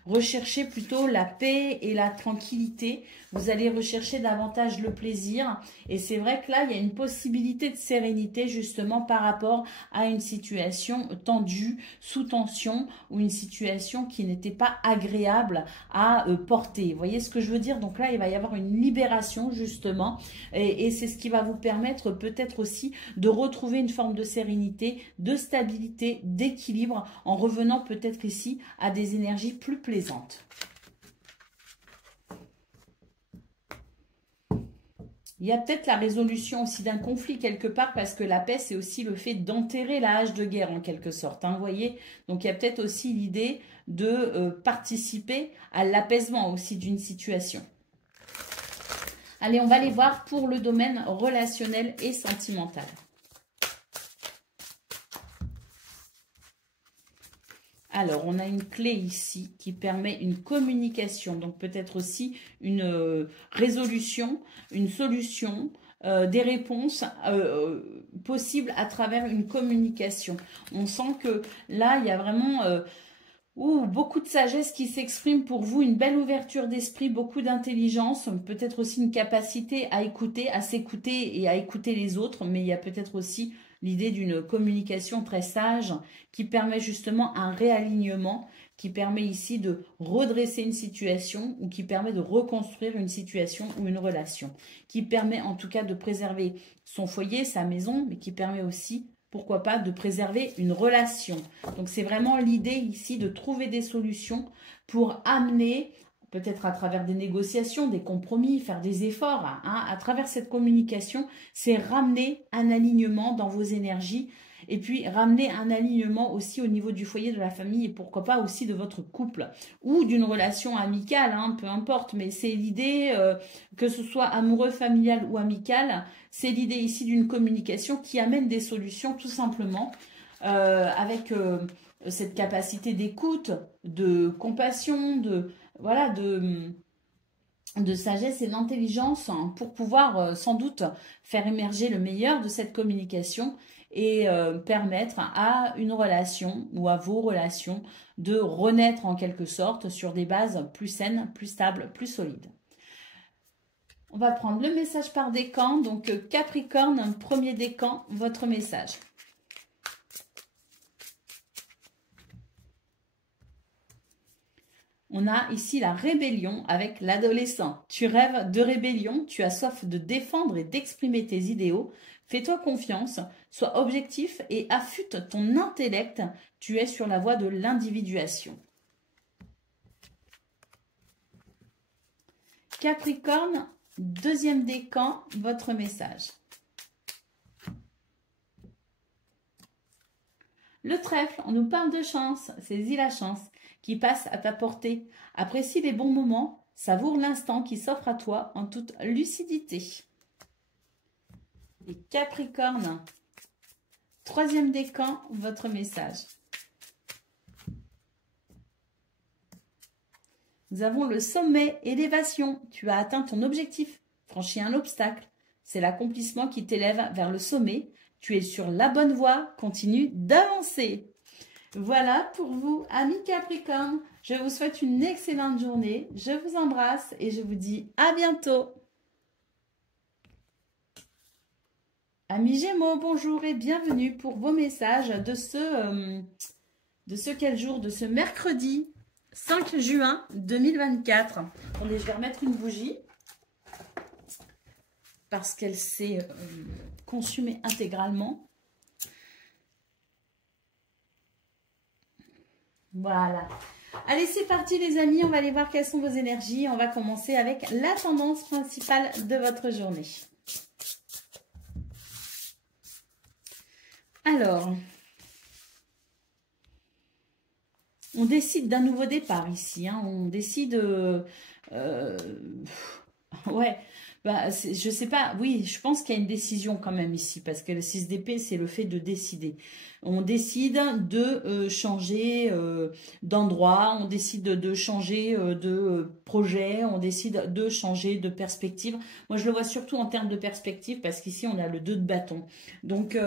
rechercher plutôt la paix et la tranquillité. Vous allez rechercher davantage le plaisir. Et c'est vrai que là, il y a une possibilité de sérénité justement par rapport à une situation tendue, sous tension, ou une situation qui n'était pas agréable à porter. Vous voyez ce que je veux dire? Donc là, il va y avoir une libération justement. Et c'est ce qui va vous permettre peut-être aussi de retrouver une forme de sérénité, de stabilité, d'équilibre en revenant peut-être ici à des énergies plus plaisantes. Il y a peut-être la résolution aussi d'un conflit quelque part parce que la paix, c'est aussi le fait d'enterrer la hache de guerre en quelque sorte. Hein, vous voyez? Donc, il y a peut-être aussi l'idée de participer à l'apaisement aussi d'une situation. Allez, on va aller voir pour le domaine relationnel et sentimental. Alors, on a une clé ici qui permet une communication, donc peut-être aussi une résolution, une solution, des réponses possibles à travers une communication. On sent que là, il y a vraiment beaucoup de sagesse qui s'exprime pour vous, une belle ouverture d'esprit, beaucoup d'intelligence, peut-être aussi une capacité à écouter, à s'écouter et à écouter les autres, mais il y a peut-être aussi l'idée d'une communication très sage qui permet justement un réalignement, qui permet ici de redresser une situation ou qui permet de reconstruire une situation ou une relation, qui permet en tout cas de préserver son foyer, sa maison, mais qui permet aussi, pourquoi pas, de préserver une relation. Donc c'est vraiment l'idée ici de trouver des solutions pour amener peut-être à travers des négociations, des compromis, faire des efforts. Hein. À travers cette communication, c'est ramener un alignement dans vos énergies et puis ramener un alignement aussi au niveau du foyer, de la famille et pourquoi pas aussi de votre couple ou d'une relation amicale, hein, peu importe. Mais c'est l'idée, que ce soit amoureux, familial ou amical, c'est l'idée ici d'une communication qui amène des solutions tout simplement avec cette capacité d'écoute, de compassion, voilà, de sagesse et d'intelligence pour pouvoir sans doute faire émerger le meilleur de cette communication et permettre à une relation ou à vos relations de renaître en quelque sorte sur des bases plus saines, plus stables, plus solides. On va prendre le message par décan. Donc Capricorne, premier décan, votre message. On a ici la rébellion avec l'adolescent. Tu rêves de rébellion, tu as soif de défendre et d'exprimer tes idéaux. Fais-toi confiance, sois objectif et affûte ton intellect. Tu es sur la voie de l'individuation. Capricorne, deuxième décan, votre message. Le trèfle, on nous parle de chance, saisis la chance qui passe à ta portée. Apprécie les bons moments, savoure l'instant qui s'offre à toi en toute lucidité. Et Capricorne, troisième décan, votre message. Nous avons le sommet, élévation. Tu as atteint ton objectif, franchi un obstacle. C'est l'accomplissement qui t'élève vers le sommet. Tu es sur la bonne voie, continue d'avancer. Voilà pour vous, amis Capricorne. Je vous souhaite une excellente journée. Je vous embrasse et je vous dis à bientôt. Amis Gémeaux, bonjour et bienvenue pour vos messages de ce quel jour? De ce mercredi 5 juin 2024. Attendez, je vais remettre une bougie parce qu'elle s'est consumée intégralement. Voilà. Allez, c'est parti les amis, on va aller voir quelles sont vos énergies. On va commencer avec la tendance principale de votre journée. Alors, on décide d'un nouveau départ ici. Hein. On décide... ouais, bah, je sais pas. Oui, je pense qu'il y a une décision quand même ici. Parce que le 6 d'épée, c'est le fait de décider. On décide de changer d'endroit, on décide de changer de projet, on décide de changer de perspective. Moi, je le vois surtout en termes de perspective parce qu'ici, on a le 2 de bâton. Donc,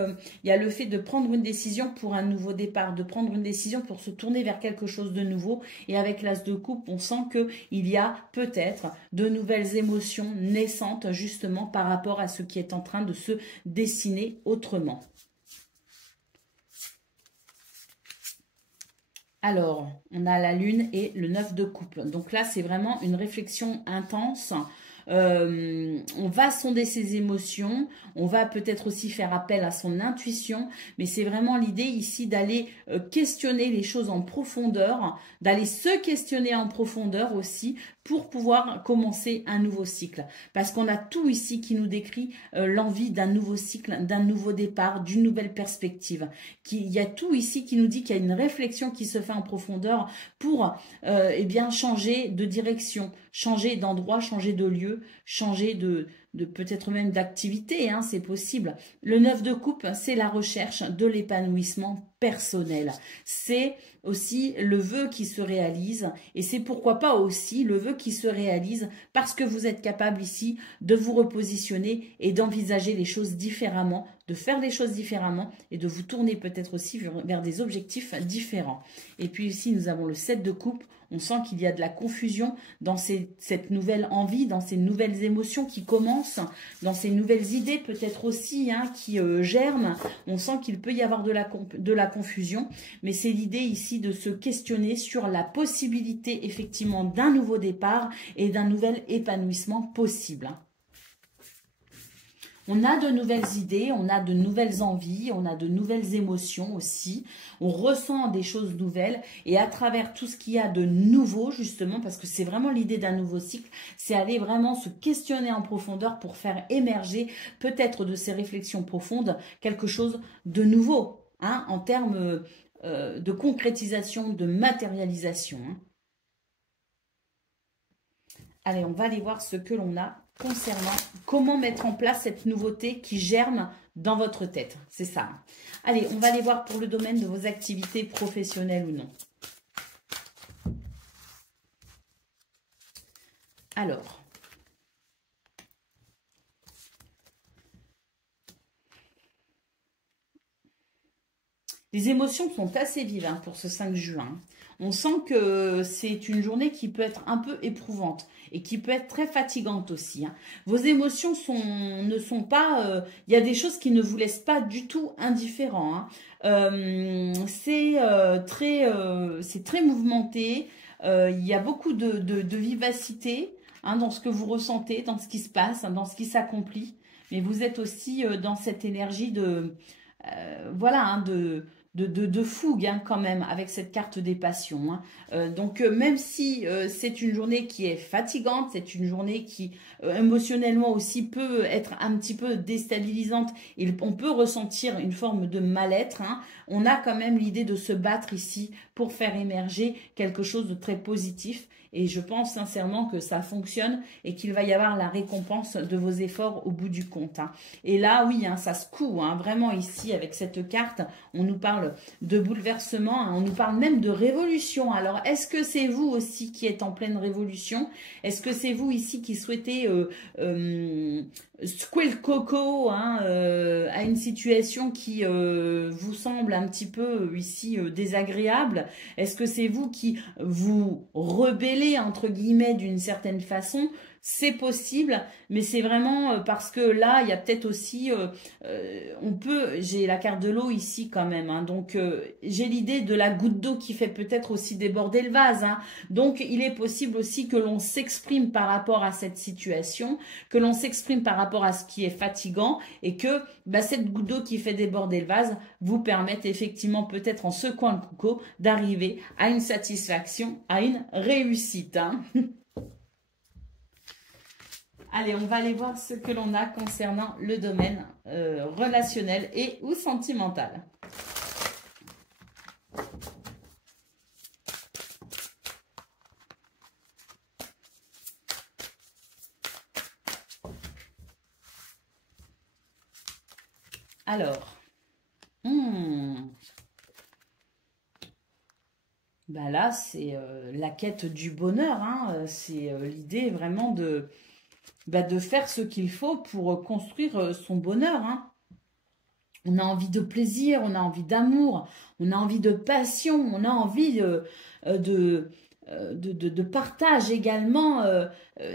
il y a le fait de prendre une décision pour un nouveau départ, de prendre une décision pour se tourner vers quelque chose de nouveau. Et avec l'as de coupe, on sent qu'il y a peut-être de nouvelles émotions naissantes justement par rapport à ce qui est en train de se dessiner autrement. Alors, on a la lune et le 9 de coupe. Donc là, c'est vraiment une réflexion intense. On va sonder ses émotions, on va peut-être aussi faire appel à son intuition, mais c'est vraiment l'idée ici d'aller questionner les choses en profondeur, d'aller se questionner en profondeur aussi pour pouvoir commencer un nouveau cycle. Parce qu'on a tout ici qui nous décrit l'envie d'un nouveau cycle, d'un nouveau départ, d'une nouvelle perspective. Il y a tout ici qui nous dit qu'il y a une réflexion qui se fait en profondeur pour eh bien, changer de direction, changer d'endroit, changer de lieu, changer de peut-être même d'activité, hein, c'est possible. Le 9 de coupe, c'est la recherche de l'épanouissement personnel. C'est aussi le vœu qui se réalise et c'est pourquoi pas aussi le vœu qui se réalise parce que vous êtes capable ici de vous repositionner et d'envisager les choses différemment, de faire les choses différemment et de vous tourner peut-être aussi vers des objectifs différents. Et puis ici, nous avons le 7 de coupe. On sent qu'il y a de la confusion dans cette nouvelle envie, dans ces nouvelles émotions qui commencent, dans ces nouvelles idées peut-être aussi hein, qui germent. On sent qu'il peut y avoir de la confusion, mais c'est l'idée ici de se questionner sur la possibilité effectivement d'un nouveau départ et d'un nouvel épanouissement possible. On a de nouvelles idées, on a de nouvelles envies, on a de nouvelles émotions aussi. On ressent des choses nouvelles et à travers tout ce qu'il y a de nouveau, justement, parce que c'est vraiment l'idée d'un nouveau cycle, c'est aller vraiment se questionner en profondeur pour faire émerger peut-être de ces réflexions profondes quelque chose de nouveau, hein, en termes de concrétisation, de matérialisation. Hein. Allez, on va aller voir ce que l'on a concernant comment mettre en place cette nouveauté qui germe dans votre tête. C'est ça. Allez, on va aller voir pour le domaine de vos activités professionnelles ou non. Alors, les émotions sont assez vives hein, pour ce 5 juin. On sent que c'est une journée qui peut être un peu éprouvante et qui peut être très fatigante aussi. Hein. Vos émotions ne sont pas... Il y a des choses qui ne vous laissent pas du tout indifférents. Hein. C'est très mouvementé. Il y a beaucoup de vivacité hein, dans ce que vous ressentez, dans ce qui se passe, hein, dans ce qui s'accomplit. Mais vous êtes aussi dans cette énergie de... voilà, hein, de fougue hein, quand même avec cette carte des passions. Hein. Donc même si c'est une journée qui est fatigante, c'est une journée qui émotionnellement aussi peut être un petit peu déstabilisante et on peut ressentir une forme de mal-être, hein, on a quand même l'idée de se battre ici pour faire émerger quelque chose de très positif. Et je pense sincèrement que ça fonctionne et qu'il va y avoir la récompense de vos efforts au bout du compte. Hein. Et là, oui, hein, ça secoue. Hein, vraiment ici, avec cette carte, on nous parle de bouleversement. Hein, on nous parle même de révolution. Alors, est-ce que c'est vous aussi qui êtes en pleine révolution? Est-ce que c'est vous ici qui souhaitez secouer le coco hein, à une situation qui vous semble un petit peu ici désagréable? Est-ce que c'est vous qui vous rebellez entre guillemets d'une certaine façon? C'est possible, mais c'est vraiment parce que là, il y a peut-être aussi, j'ai la carte de l'eau ici quand même, hein, donc j'ai l'idée de la goutte d'eau qui fait peut-être aussi déborder le vase, hein, donc il est possible aussi que l'on s'exprime par rapport à cette situation, que l'on s'exprime par rapport à ce qui est fatigant et que bah, cette goutte d'eau qui fait déborder le vase vous permette effectivement peut-être en secouant le coco d'arriver à une satisfaction, à une réussite. Hein. Allez, on va aller voir ce que l'on a concernant le domaine relationnel et ou sentimental. Alors, bah là, c'est la quête du bonheur. Hein, c'est l'idée vraiment de faire ce qu'il faut pour construire son bonheur. Hein. On a envie de plaisir, on a envie d'amour, on a envie de passion, on a envie de partage également.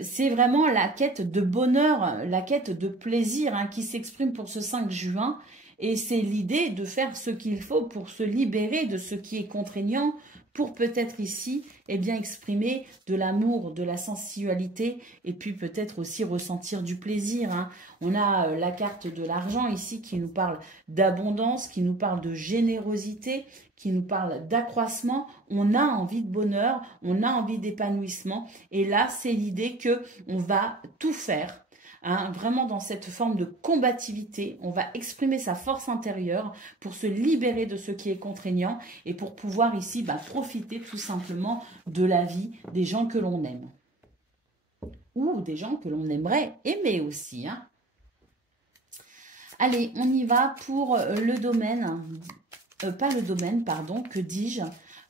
C'est vraiment la quête de bonheur, la quête de plaisir hein, qui s'exprime pour ce 5 juin. Et c'est l'idée de faire ce qu'il faut pour se libérer de ce qui est contraignant, pour peut-être ici eh bien, exprimer de l'amour, de la sensualité et puis peut-être aussi ressentir du plaisir. Hein. On a la carte de l'argent ici qui nous parle d'abondance, qui nous parle de générosité, qui nous parle d'accroissement. On a envie de bonheur, on a envie d'épanouissement et là c'est l'idée que on va tout faire. Hein, vraiment dans cette forme de combativité, on va exprimer sa force intérieure pour se libérer de ce qui est contraignant et pour pouvoir ici profiter tout simplement de la vie des gens que l'on aime. Ou des gens que l'on aimerait aimer aussi. Hein. Allez, on y va pour le domaine, que dis-je,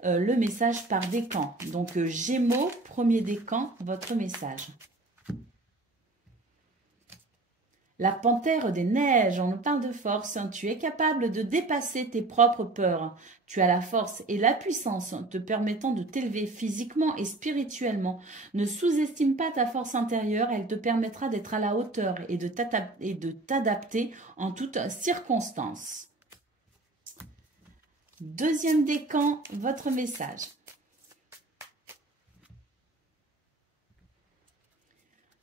le message par décan. Donc Gémeaux, premier décan, votre message. La panthère des neiges, on parle de force, tu es capable de dépasser tes propres peurs. Tu as la force et la puissance te permettant de t'élever physiquement et spirituellement. Ne sous-estime pas ta force intérieure, elle te permettra d'être à la hauteur et de t'adapter en toutes circonstances. Deuxième décan, votre message.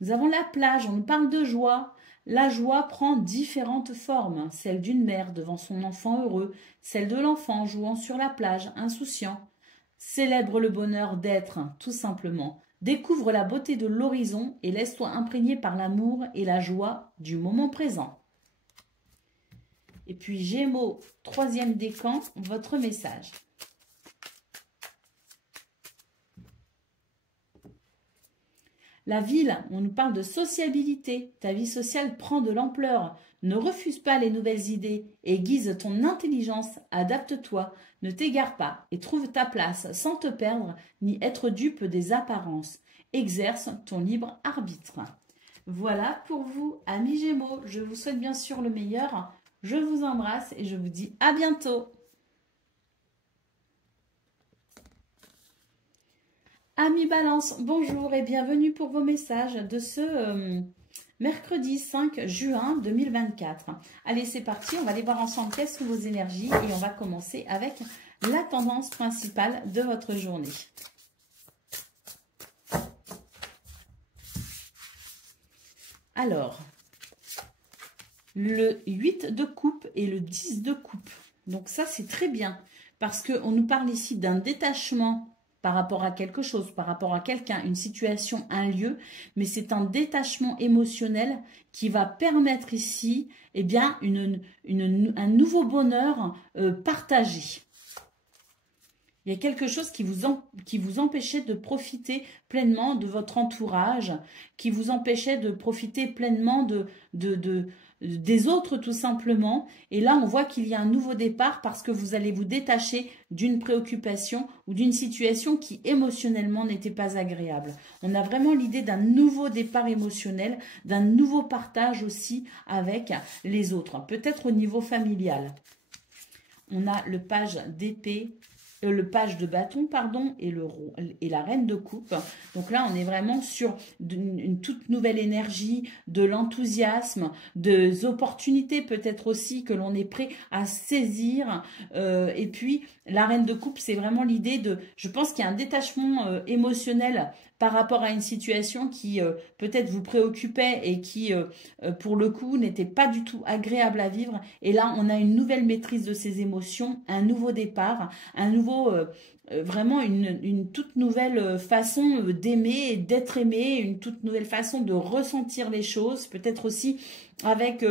Nous avons la plage, on nous parle de joie. la joie prend différentes formes, celle d'une mère devant son enfant heureux, celle de l'enfant jouant sur la plage, insouciant. Célèbre le bonheur d'être, tout simplement. Découvre la beauté de l'horizon et laisse-toi imprégner par l'amour et la joie du moment présent. Et puis Gémeaux, troisième décan, votre message. La ville, on nous parle de sociabilité. Ta vie sociale prend de l'ampleur. Ne refuse pas les nouvelles idées. Aiguise ton intelligence. Adapte-toi. Ne t'égare pas et trouve ta place sans te perdre ni être dupe des apparences. Exerce ton libre arbitre. Voilà pour vous, amis Gémeaux. Je vous souhaite bien sûr le meilleur. Je vous embrasse et je vous dis à bientôt. Amis Balance, bonjour et bienvenue pour vos messages de ce mercredi 5 juin 2024. Allez, c'est parti, on va aller voir ensemble quelles sont vos énergies et on va commencer avec la tendance principale de votre journée. Alors, le 8 de coupe et le 10 de coupe. Donc ça, c'est très bien parce qu'on nous parle ici d'un détachement par rapport à quelque chose, par rapport à quelqu'un, une situation, un lieu, mais c'est un détachement émotionnel qui va permettre ici eh bien, un nouveau bonheur partagé. Il y a quelque chose qui vous empêchait de profiter pleinement de votre entourage, qui vous empêchait de profiter pleinement des autres tout simplement. Et là, on voit qu'il y a un nouveau départ parce que vous allez vous détacher d'une préoccupation ou d'une situation qui émotionnellement n'était pas agréable. On a vraiment l'idée d'un nouveau départ émotionnel, d'un nouveau partage aussi avec les autres, peut-être au niveau familial. On a le page d'épée, le page de bâton, pardon, et la reine de coupe. Donc là, on est vraiment sur une toute nouvelle énergie, de l'enthousiasme, des opportunités peut-être aussi que l'on est prêt à saisir. Et puis, la reine de coupe, c'est vraiment l'idée de... Je pense qu'il y a un détachement émotionnel par rapport à une situation qui peut-être vous préoccupait et qui, pour le coup, n'était pas du tout agréable à vivre. Et là, on a une nouvelle maîtrise de ses émotions, un nouveau départ, un nouveau... vraiment une toute nouvelle façon d'aimer et d'être aimé, une toute nouvelle façon de ressentir les choses, peut-être aussi avec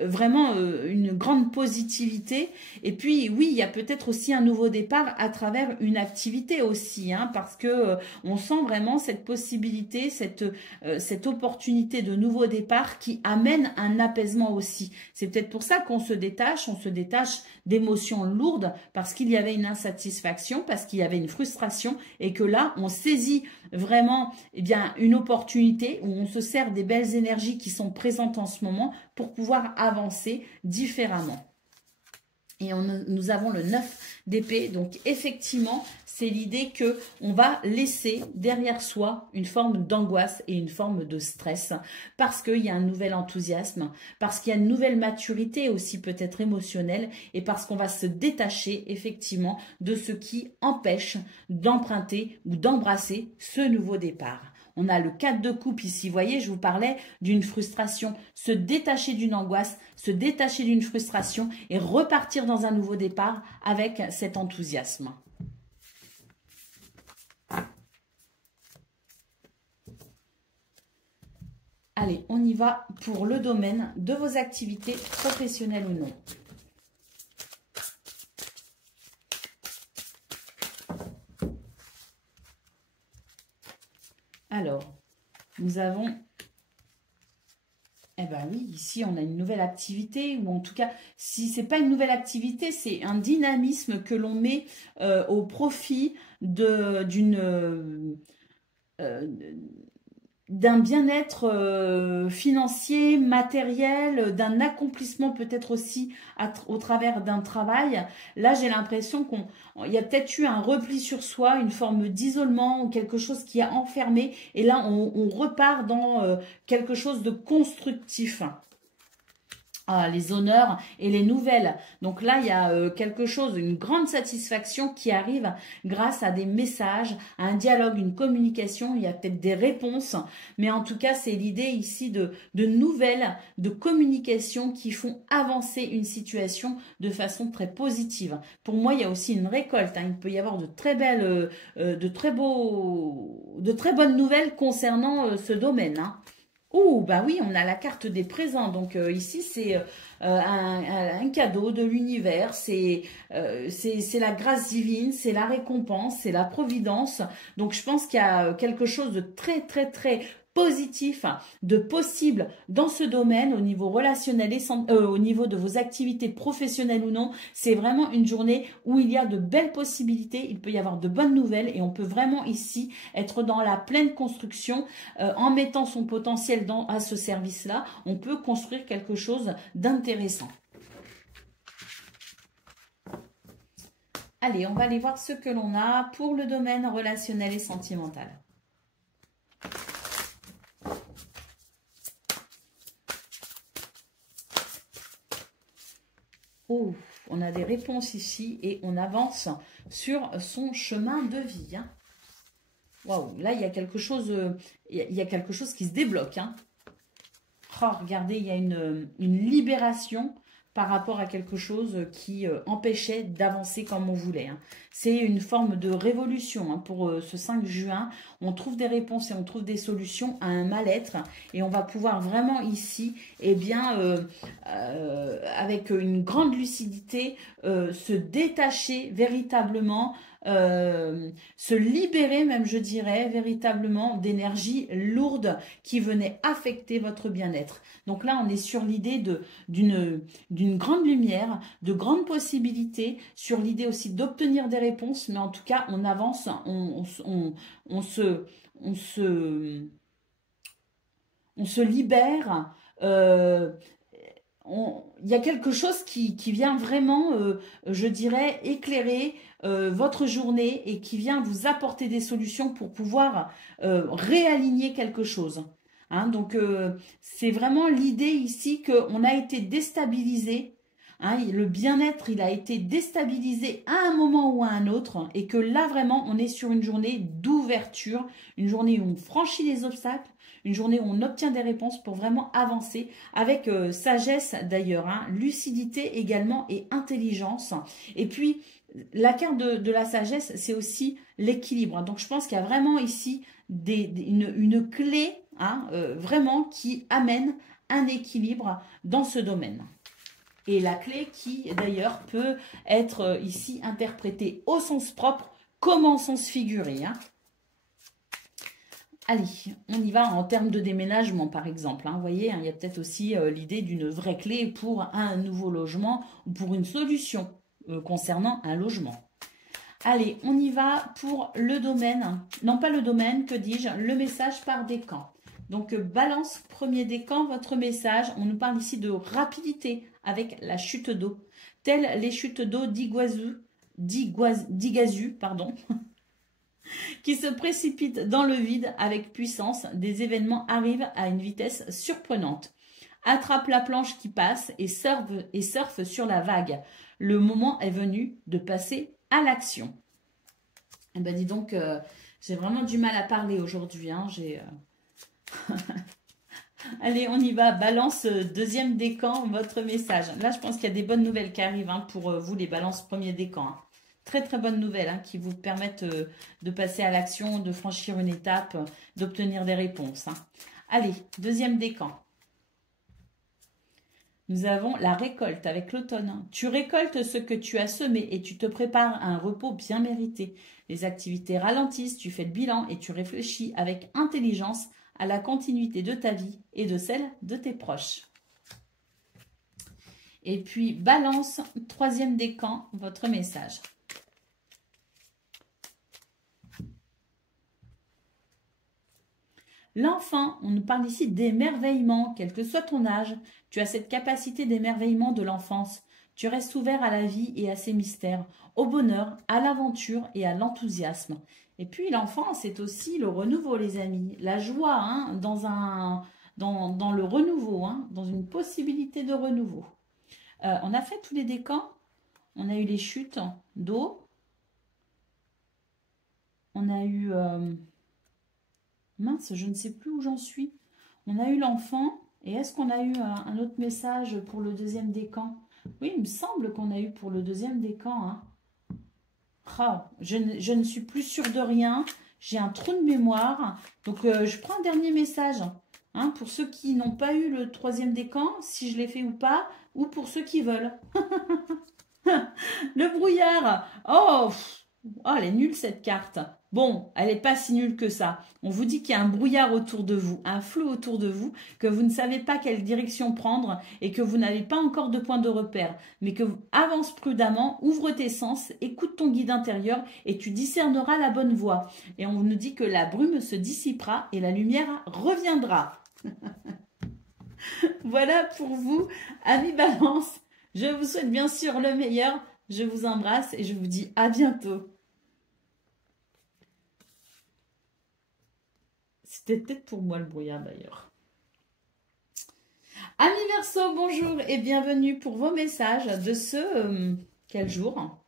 vraiment une grande positivité. Et puis oui, il y a peut-être aussi un nouveau départ à travers une activité aussi, hein, parce que on sent vraiment cette possibilité, cette opportunité de nouveau départ qui amène un apaisement aussi. C'est peut-être pour ça qu'on se détache d'émotions lourdes, parce qu'il y avait une insatisfaction, parce qu'il y avait une frustration, et que là, on saisit vraiment eh bien, une opportunité où on se sert des belles énergies qui sont présentes en ce moment pour pouvoir avancer différemment. Et nous avons le 9 d'épée. Donc, effectivement, c'est l'idée qu'on va laisser derrière soi une forme d'angoisse et une forme de stress parce qu'il y a un nouvel enthousiasme, parce qu'il y a une nouvelle maturité aussi peut-être émotionnelle et parce qu'on va se détacher effectivement de ce qui empêche d'emprunter ou d'embrasser ce nouveau départ. On a le 4 de coupe ici, vous voyez, je vous parlais d'une frustration, se détacher d'une angoisse, se détacher d'une frustration et repartir dans un nouveau départ avec cet enthousiasme. Allez, on y va pour le domaine de vos activités professionnelles ou non. Alors, nous avons, eh ben oui, ici on a une nouvelle activité, ou en tout cas, si ce n'est pas une nouvelle activité, c'est un dynamisme que l'on met au profit d'un bien-être financier, matériel, d'un accomplissement peut-être aussi au travers d'un travail. Là, j'ai l'impression qu'il y a peut-être eu un repli sur soi, une forme d'isolement, quelque chose qui a enfermé. Et là, on repart dans quelque chose de constructif. les honneurs et les nouvelles. Donc là, il y a quelque chose, une grande satisfaction qui arrive grâce à des messages, à un dialogue, une communication. Il y a peut-être des réponses, mais en tout cas, c'est l'idée ici de nouvelles, de communication qui font avancer une situation de façon très positive. Pour moi, il y a aussi une récolte. Hein. Il peut y avoir de très belles, de très bonnes nouvelles concernant ce domaine. Hein. Oh, bah oui, on a la carte des présents. Donc ici, c'est un cadeau de l'univers. C'est la grâce divine, c'est la récompense, c'est la providence. Donc je pense qu'il y a quelque chose de très, très, très positif, de possible dans ce domaine au niveau relationnel et au niveau de vos activités professionnelles ou non. C'est vraiment une journée où il y a de belles possibilités, il peut y avoir de bonnes nouvelles et on peut vraiment ici être dans la pleine construction en mettant son potentiel à ce service-là. On peut construire quelque chose d'intéressant. Allez, on va aller voir ce que l'on a pour le domaine relationnel et sentimental. Oh, on a des réponses ici et on avance sur son chemin de vie. Hein. Waouh, là, il y a quelque chose, qui se débloque. Hein. Oh, regardez, il y a une libération par rapport à quelque chose qui empêchait d'avancer comme on voulait. Hein. C'est une forme de révolution hein, pour ce 5 juin. On trouve des réponses et on trouve des solutions à un mal-être. Et on va pouvoir vraiment ici, eh bien, avec une grande lucidité, se détacher véritablement, se libérer même, je dirais, véritablement d'énergie lourde qui venait affecter votre bien-être. Donc là, on est sur l'idée d'une grande lumière, de grandes possibilités, sur l'idée aussi d'obtenir des réponses, mais en tout cas, on avance, on se libère. Il y a quelque chose qui vient vraiment, je dirais, éclairer votre journée et qui vient vous apporter des solutions pour pouvoir réaligner quelque chose. Hein, donc, c'est vraiment l'idée ici qu'on a été déstabilisé. Hein, le bien-être, il a été déstabilisé à un moment ou à un autre et que là, vraiment, on est sur une journée d'ouverture, une journée où on franchit les obstacles, une journée où on obtient des réponses pour vraiment avancer avec sagesse d'ailleurs, hein, lucidité également et intelligence. Et puis, la carte de la sagesse, c'est aussi l'équilibre. Donc, je pense qu'il y a vraiment ici une clé hein, vraiment qui amène un équilibre dans ce domaine. Et la clé qui, d'ailleurs, peut être ici interprétée au sens propre comme en sens figuré. Hein. Allez, on y va en termes de déménagement, par exemple. Hein. Vous voyez, hein, il y a peut-être aussi l'idée d'une vraie clé pour un nouveau logement ou pour une solution concernant un logement. Allez, on y va pour le domaine. Non, pas le domaine, que dis-je, le message par décan. Donc, balance, premier décan, votre message. On nous parle ici de rapidité avec la chute d'eau. Telles les chutes d'eau d'Iguazu, pardon, qui se précipitent dans le vide avec puissance. Des événements arrivent à une vitesse surprenante. Attrape la planche qui passe et surfe sur la vague. Le moment est venu de passer à l'action. Eh ben dis donc, j'ai vraiment du mal à parler aujourd'hui. Hein, Allez, on y va. Balance, deuxième décan, votre message. Là, je pense qu'il y a des bonnes nouvelles qui arrivent hein, pour vous, les balances, premier décan. Hein. Très, très bonnes nouvelles hein, qui vous permettent de passer à l'action, de franchir une étape, d'obtenir des réponses. Hein. Allez, deuxième décan. Nous avons la récolte avec l'automne. Tu récoltes ce que tu as semé et tu te prépares à un repos bien mérité. Les activités ralentissent, tu fais le bilan et tu réfléchis avec intelligence à la continuité de ta vie et de celle de tes proches. Et puis, balance, troisième décan, votre message. L'enfant, on nous parle ici d'émerveillement, quel que soit ton âge. Tu as cette capacité d'émerveillement de l'enfance. Tu restes ouvert à la vie et à ses mystères, au bonheur, à l'aventure et à l'enthousiasme. Et puis l'enfant, c'est aussi le renouveau, les amis. La joie, hein, dans dans le renouveau, hein, dans une possibilité de renouveau. On a fait tous les décans. On a eu les chutes d'eau. On a eu... mince, je ne sais plus où j'en suis. On a eu l'enfant. Et est-ce qu'on a eu un autre message pour le deuxième décan? Oui, il me semble qu'on a eu pour le deuxième décan. Hein. Oh, je ne suis plus sûre de rien. J'ai un trou de mémoire. Donc, je prends un dernier message. Hein, pour ceux qui n'ont pas eu le troisième décan, si je l'ai fait ou pas. Ou pour ceux qui veulent. Le brouillard. Oh, oh, elle est nulle cette carte. Bon, elle n'est pas si nulle que ça. On vous dit qu'il y a un brouillard autour de vous, un flou autour de vous, que vous ne savez pas quelle direction prendre et que vous n'avez pas encore de point de repère. Mais que avance prudemment, ouvre tes sens, écoute ton guide intérieur et tu discerneras la bonne voie. Et on nous dit que la brume se dissipera et la lumière reviendra. Voilà pour vous, amis Balance. Je vous souhaite bien sûr le meilleur. Je vous embrasse et je vous dis à bientôt. C'était peut-être pour moi le brouillard d'ailleurs. Amis Verseau, bonjour et bienvenue pour vos messages de ce... quel jour?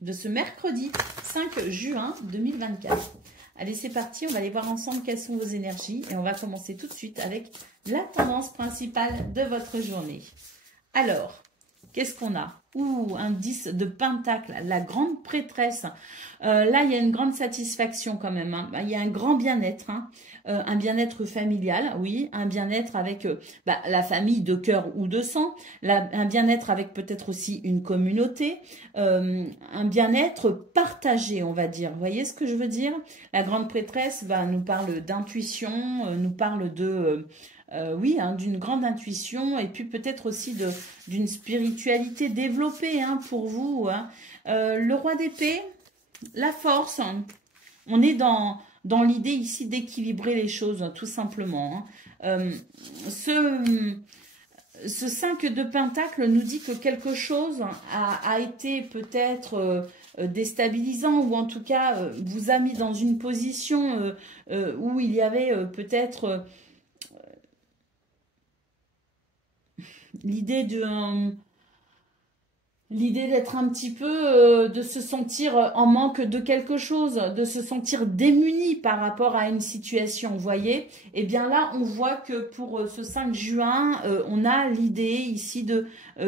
De ce mercredi 5 juin 2024. Allez, c'est parti, on va aller voir ensemble quelles sont vos énergies et on va commencer tout de suite avec la tendance principale de votre journée. Alors, qu'est-ce qu'on a? Ouh, un 10 de pentacle, la grande prêtresse. Là, il y a une grande satisfaction quand même. Hein. Il y a un grand bien-être. Hein. Un bien-être familial, oui. Un bien-être avec la famille de cœur ou de sang. Un bien-être avec peut-être aussi une communauté. Un bien-être partagé, on va dire. Vous voyez ce que je veux dire? La grande prêtresse nous parle d'intuition, nous parle de... oui, hein, d'une grande intuition et puis peut-être aussi d'une spiritualité développée hein, pour vous. Hein. Le roi d'épée, la force, hein. On est dans l'idée ici d'équilibrer les choses, tout simplement. Hein. Ce 5 de pentacle nous dit que quelque chose a été peut-être... déstabilisant ou en tout cas vous a mis dans une position où il y avait peut-être... l'idée d'être un petit peu, de se sentir en manque de quelque chose, de se sentir démuni par rapport à une situation, vous voyez? Et bien là, on voit que pour ce 5 juin, on a l'idée ici de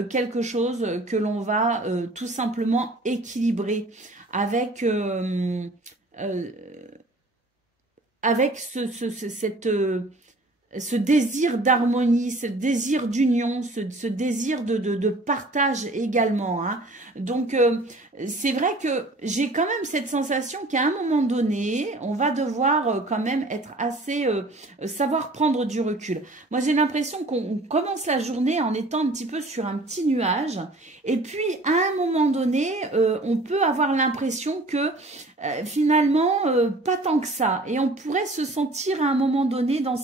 quelque chose que l'on va tout simplement équilibrer avec ce désir d'harmonie, ce désir d'union, ce désir de partage également. Hein. Donc, c'est vrai que j'ai quand même cette sensation qu'à un moment donné, on va devoir quand même être assez... savoir prendre du recul. Moi, j'ai l'impression qu'on commence la journée en étant un petit peu sur un petit nuage. Et puis, à un moment donné, on peut avoir l'impression que finalement, pas tant que ça. Et on pourrait se sentir à un moment donné dans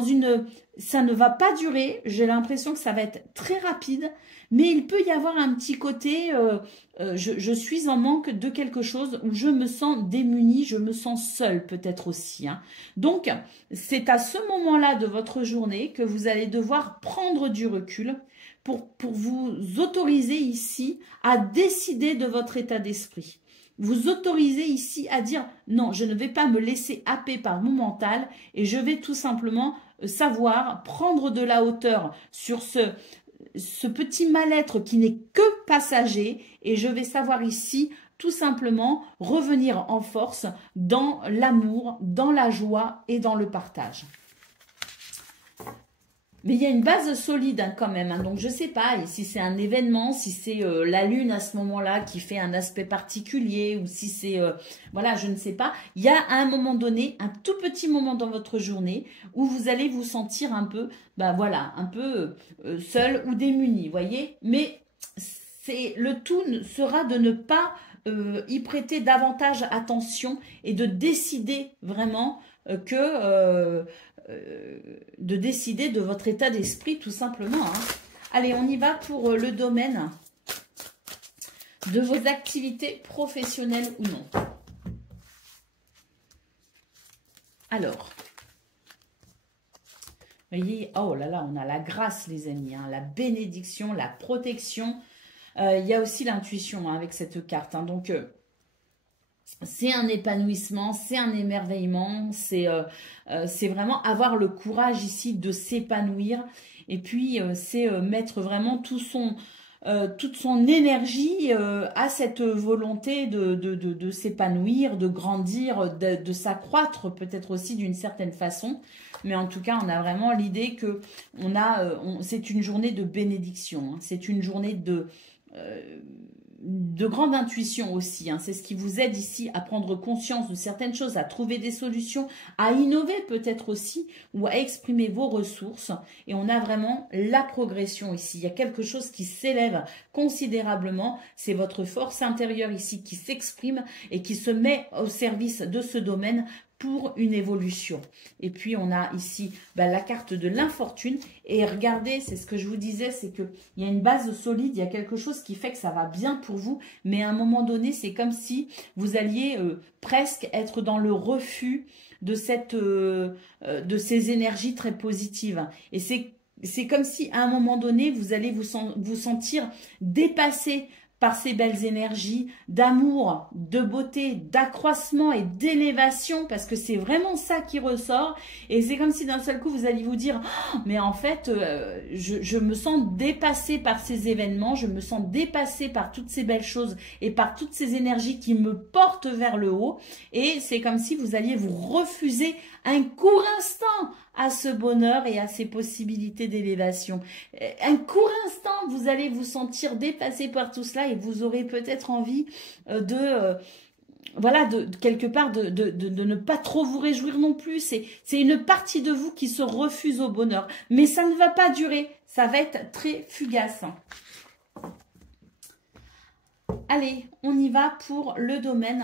une... Ça ne va pas durer, j'ai l'impression que ça va être très rapide, mais il peut y avoir un petit côté, je suis en manque de quelque chose, où je me sens démunie, je me sens seule peut-être aussi. Hein. Donc, c'est à ce moment-là de votre journée que vous allez devoir prendre du recul pour vous autoriser ici à décider de votre état d'esprit. Vous autorisez ici à dire non, je ne vais pas me laisser happer par mon mental et je vais tout simplement savoir prendre de la hauteur sur ce petit mal-être qui n'est que passager et je vais savoir ici tout simplement revenir en force dans l'amour, dans la joie et dans le partage. Mais il y a une base solide hein, quand même. Hein. Donc, je ne sais pas si c'est un événement, si c'est la Lune à ce moment-là qui fait un aspect particulier ou si c'est... voilà, je ne sais pas. Il y a à un moment donné, un tout petit moment dans votre journée où vous allez vous sentir un peu, voilà, un peu seul ou démuni, voyez. Mais le tout sera de ne pas y prêter davantage attention et de décider vraiment de décider de votre état d'esprit tout simplement. Hein. Allez, on y va pour le domaine de vos activités professionnelles ou non. Alors, Vous voyez, oh là là, on a la grâce, les amis, hein, la bénédiction, la protection. Il y a aussi l'intuition hein, avec cette carte. Hein, donc, c'est un épanouissement, c'est un émerveillement, c'est vraiment avoir le courage ici de s'épanouir. Et puis, c'est mettre vraiment toute son énergie à cette volonté de s'épanouir, de grandir, de s'accroître peut-être aussi d'une certaine façon. Mais en tout cas, on a vraiment l'idée que c'est une journée de bénédiction. Hein. C'est une journée de grande intuition aussi. Hein. C'est ce qui vous aide ici à prendre conscience de certaines choses, à trouver des solutions, à innover peut-être aussi ou à exprimer vos ressources. Et on a vraiment la progression ici. Il y a quelque chose qui s'élève considérablement. C'est votre force intérieure ici qui s'exprime et qui se met au service de ce domaine pour une évolution. Et puis, on a ici la carte de l'infortune. Et regardez, c'est ce que je vous disais, c'est qu'il y a une base solide, il y a quelque chose qui fait que ça va bien pour vous. Mais à un moment donné, c'est comme si vous alliez presque être dans le refus de ces énergies très positives. Et c'est comme si, à un moment donné, vous allez vous sentir dépassé par ces belles énergies d'amour, de beauté, d'accroissement et d'élévation, parce que c'est vraiment ça qui ressort. Et c'est comme si d'un seul coup, vous alliez vous dire oh, mais en fait, je me sens dépassée par ces événements, je me sens dépassée par toutes ces belles choses et par toutes ces énergies qui me portent vers le haut. Et c'est comme si vous alliez vous refuser un court instant à ce bonheur et à ces possibilités d'élévation. Un court instant, vous allez vous sentir dépassé par tout cela et vous aurez peut-être envie quelque part de ne pas trop vous réjouir non plus. C'est une partie de vous qui se refuse au bonheur. Mais ça ne va pas durer, ça va être très fugace. Allez, on y va pour le domaine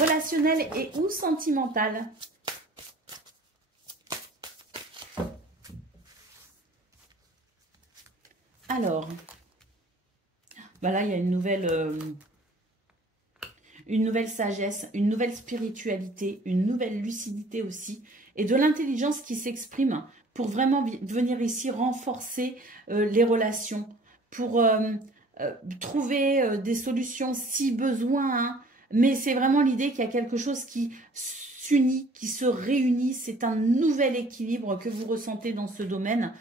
relationnel et ou sentimental. Alors, là, il y a une nouvelle sagesse, une nouvelle spiritualité, une nouvelle lucidité aussi, et de l'intelligence qui s'exprime pour vraiment venir ici renforcer les relations, pour trouver des solutions si besoin, hein. Mais c'est vraiment l'idée qu'il y a quelque chose qui s'unit, qui se réunit, c'est un nouvel équilibre que vous ressentez dans ce domaine,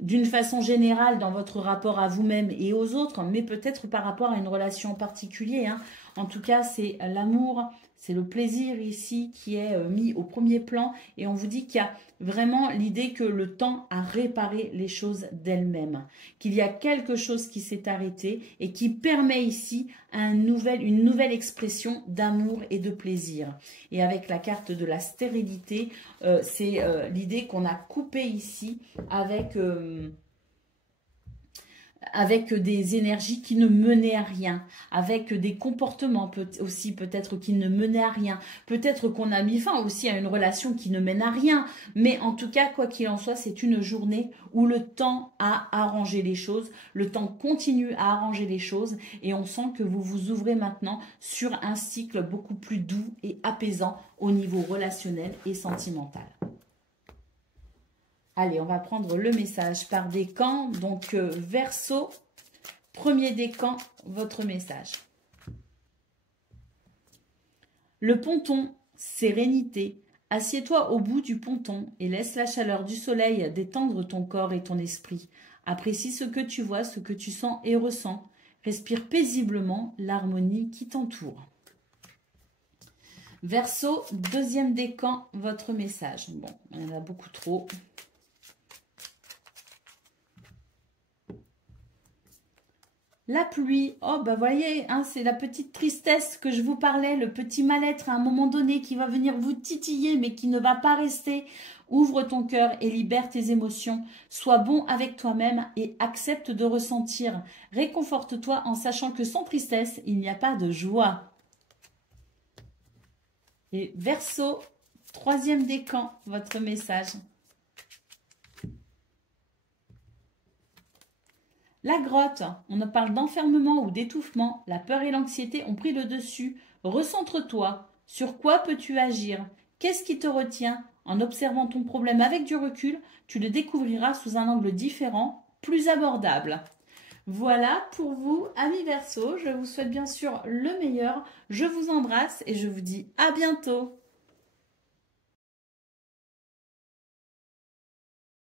d'une façon générale dans votre rapport à vous-même et aux autres, mais peut-être par rapport à une relation en particulier. Hein. En tout cas, c'est l'amour, c'est le plaisir ici qui est mis au premier plan. Et on vous dit qu'il y a vraiment l'idée que le temps a réparé les choses d'elles-mêmes, qu'il y a quelque chose qui s'est arrêté et qui permet ici une nouvelle expression d'amour et de plaisir. Et avec la carte de la stérilité, c'est l'idée qu'on a coupé ici avec des énergies qui ne menaient à rien, avec des comportements aussi peut-être qui ne menaient à rien, peut-être qu'on a mis fin aussi à une relation qui ne mène à rien, mais en tout cas, quoi qu'il en soit, c'est une journée où le temps a arrangé les choses, le temps continue à arranger les choses et on sent que vous vous ouvrez maintenant sur un cycle beaucoup plus doux et apaisant au niveau relationnel et sentimental. Allez, on va prendre le message par décan. Donc, Verseau, premier décan, votre message. Le ponton, sérénité. Assieds-toi au bout du ponton et laisse la chaleur du soleil détendre ton corps et ton esprit. Apprécie ce que tu vois, ce que tu sens et ressens. Respire paisiblement l'harmonie qui t'entoure. Verseau, deuxième décan, votre message. Bon, il y en a beaucoup trop. La pluie, oh voyez, hein, c'est la petite tristesse que je vous parlais, le petit mal-être à un moment donné qui va venir vous titiller mais qui ne va pas rester. Ouvre ton cœur et libère tes émotions. Sois bon avec toi-même et accepte de ressentir. Réconforte-toi en sachant que sans tristesse, il n'y a pas de joie. Et Verseau, troisième décan, votre message. La grotte, on en parle d'enfermement ou d'étouffement. La peur et l'anxiété ont pris le dessus. Recentre-toi. Sur quoi peux-tu agir? Qu'est-ce qui te retient? En observant ton problème avec du recul, tu le découvriras sous un angle différent, plus abordable. Voilà pour vous, amis Verseaux. Je vous souhaite bien sûr le meilleur. Je vous embrasse et je vous dis à bientôt.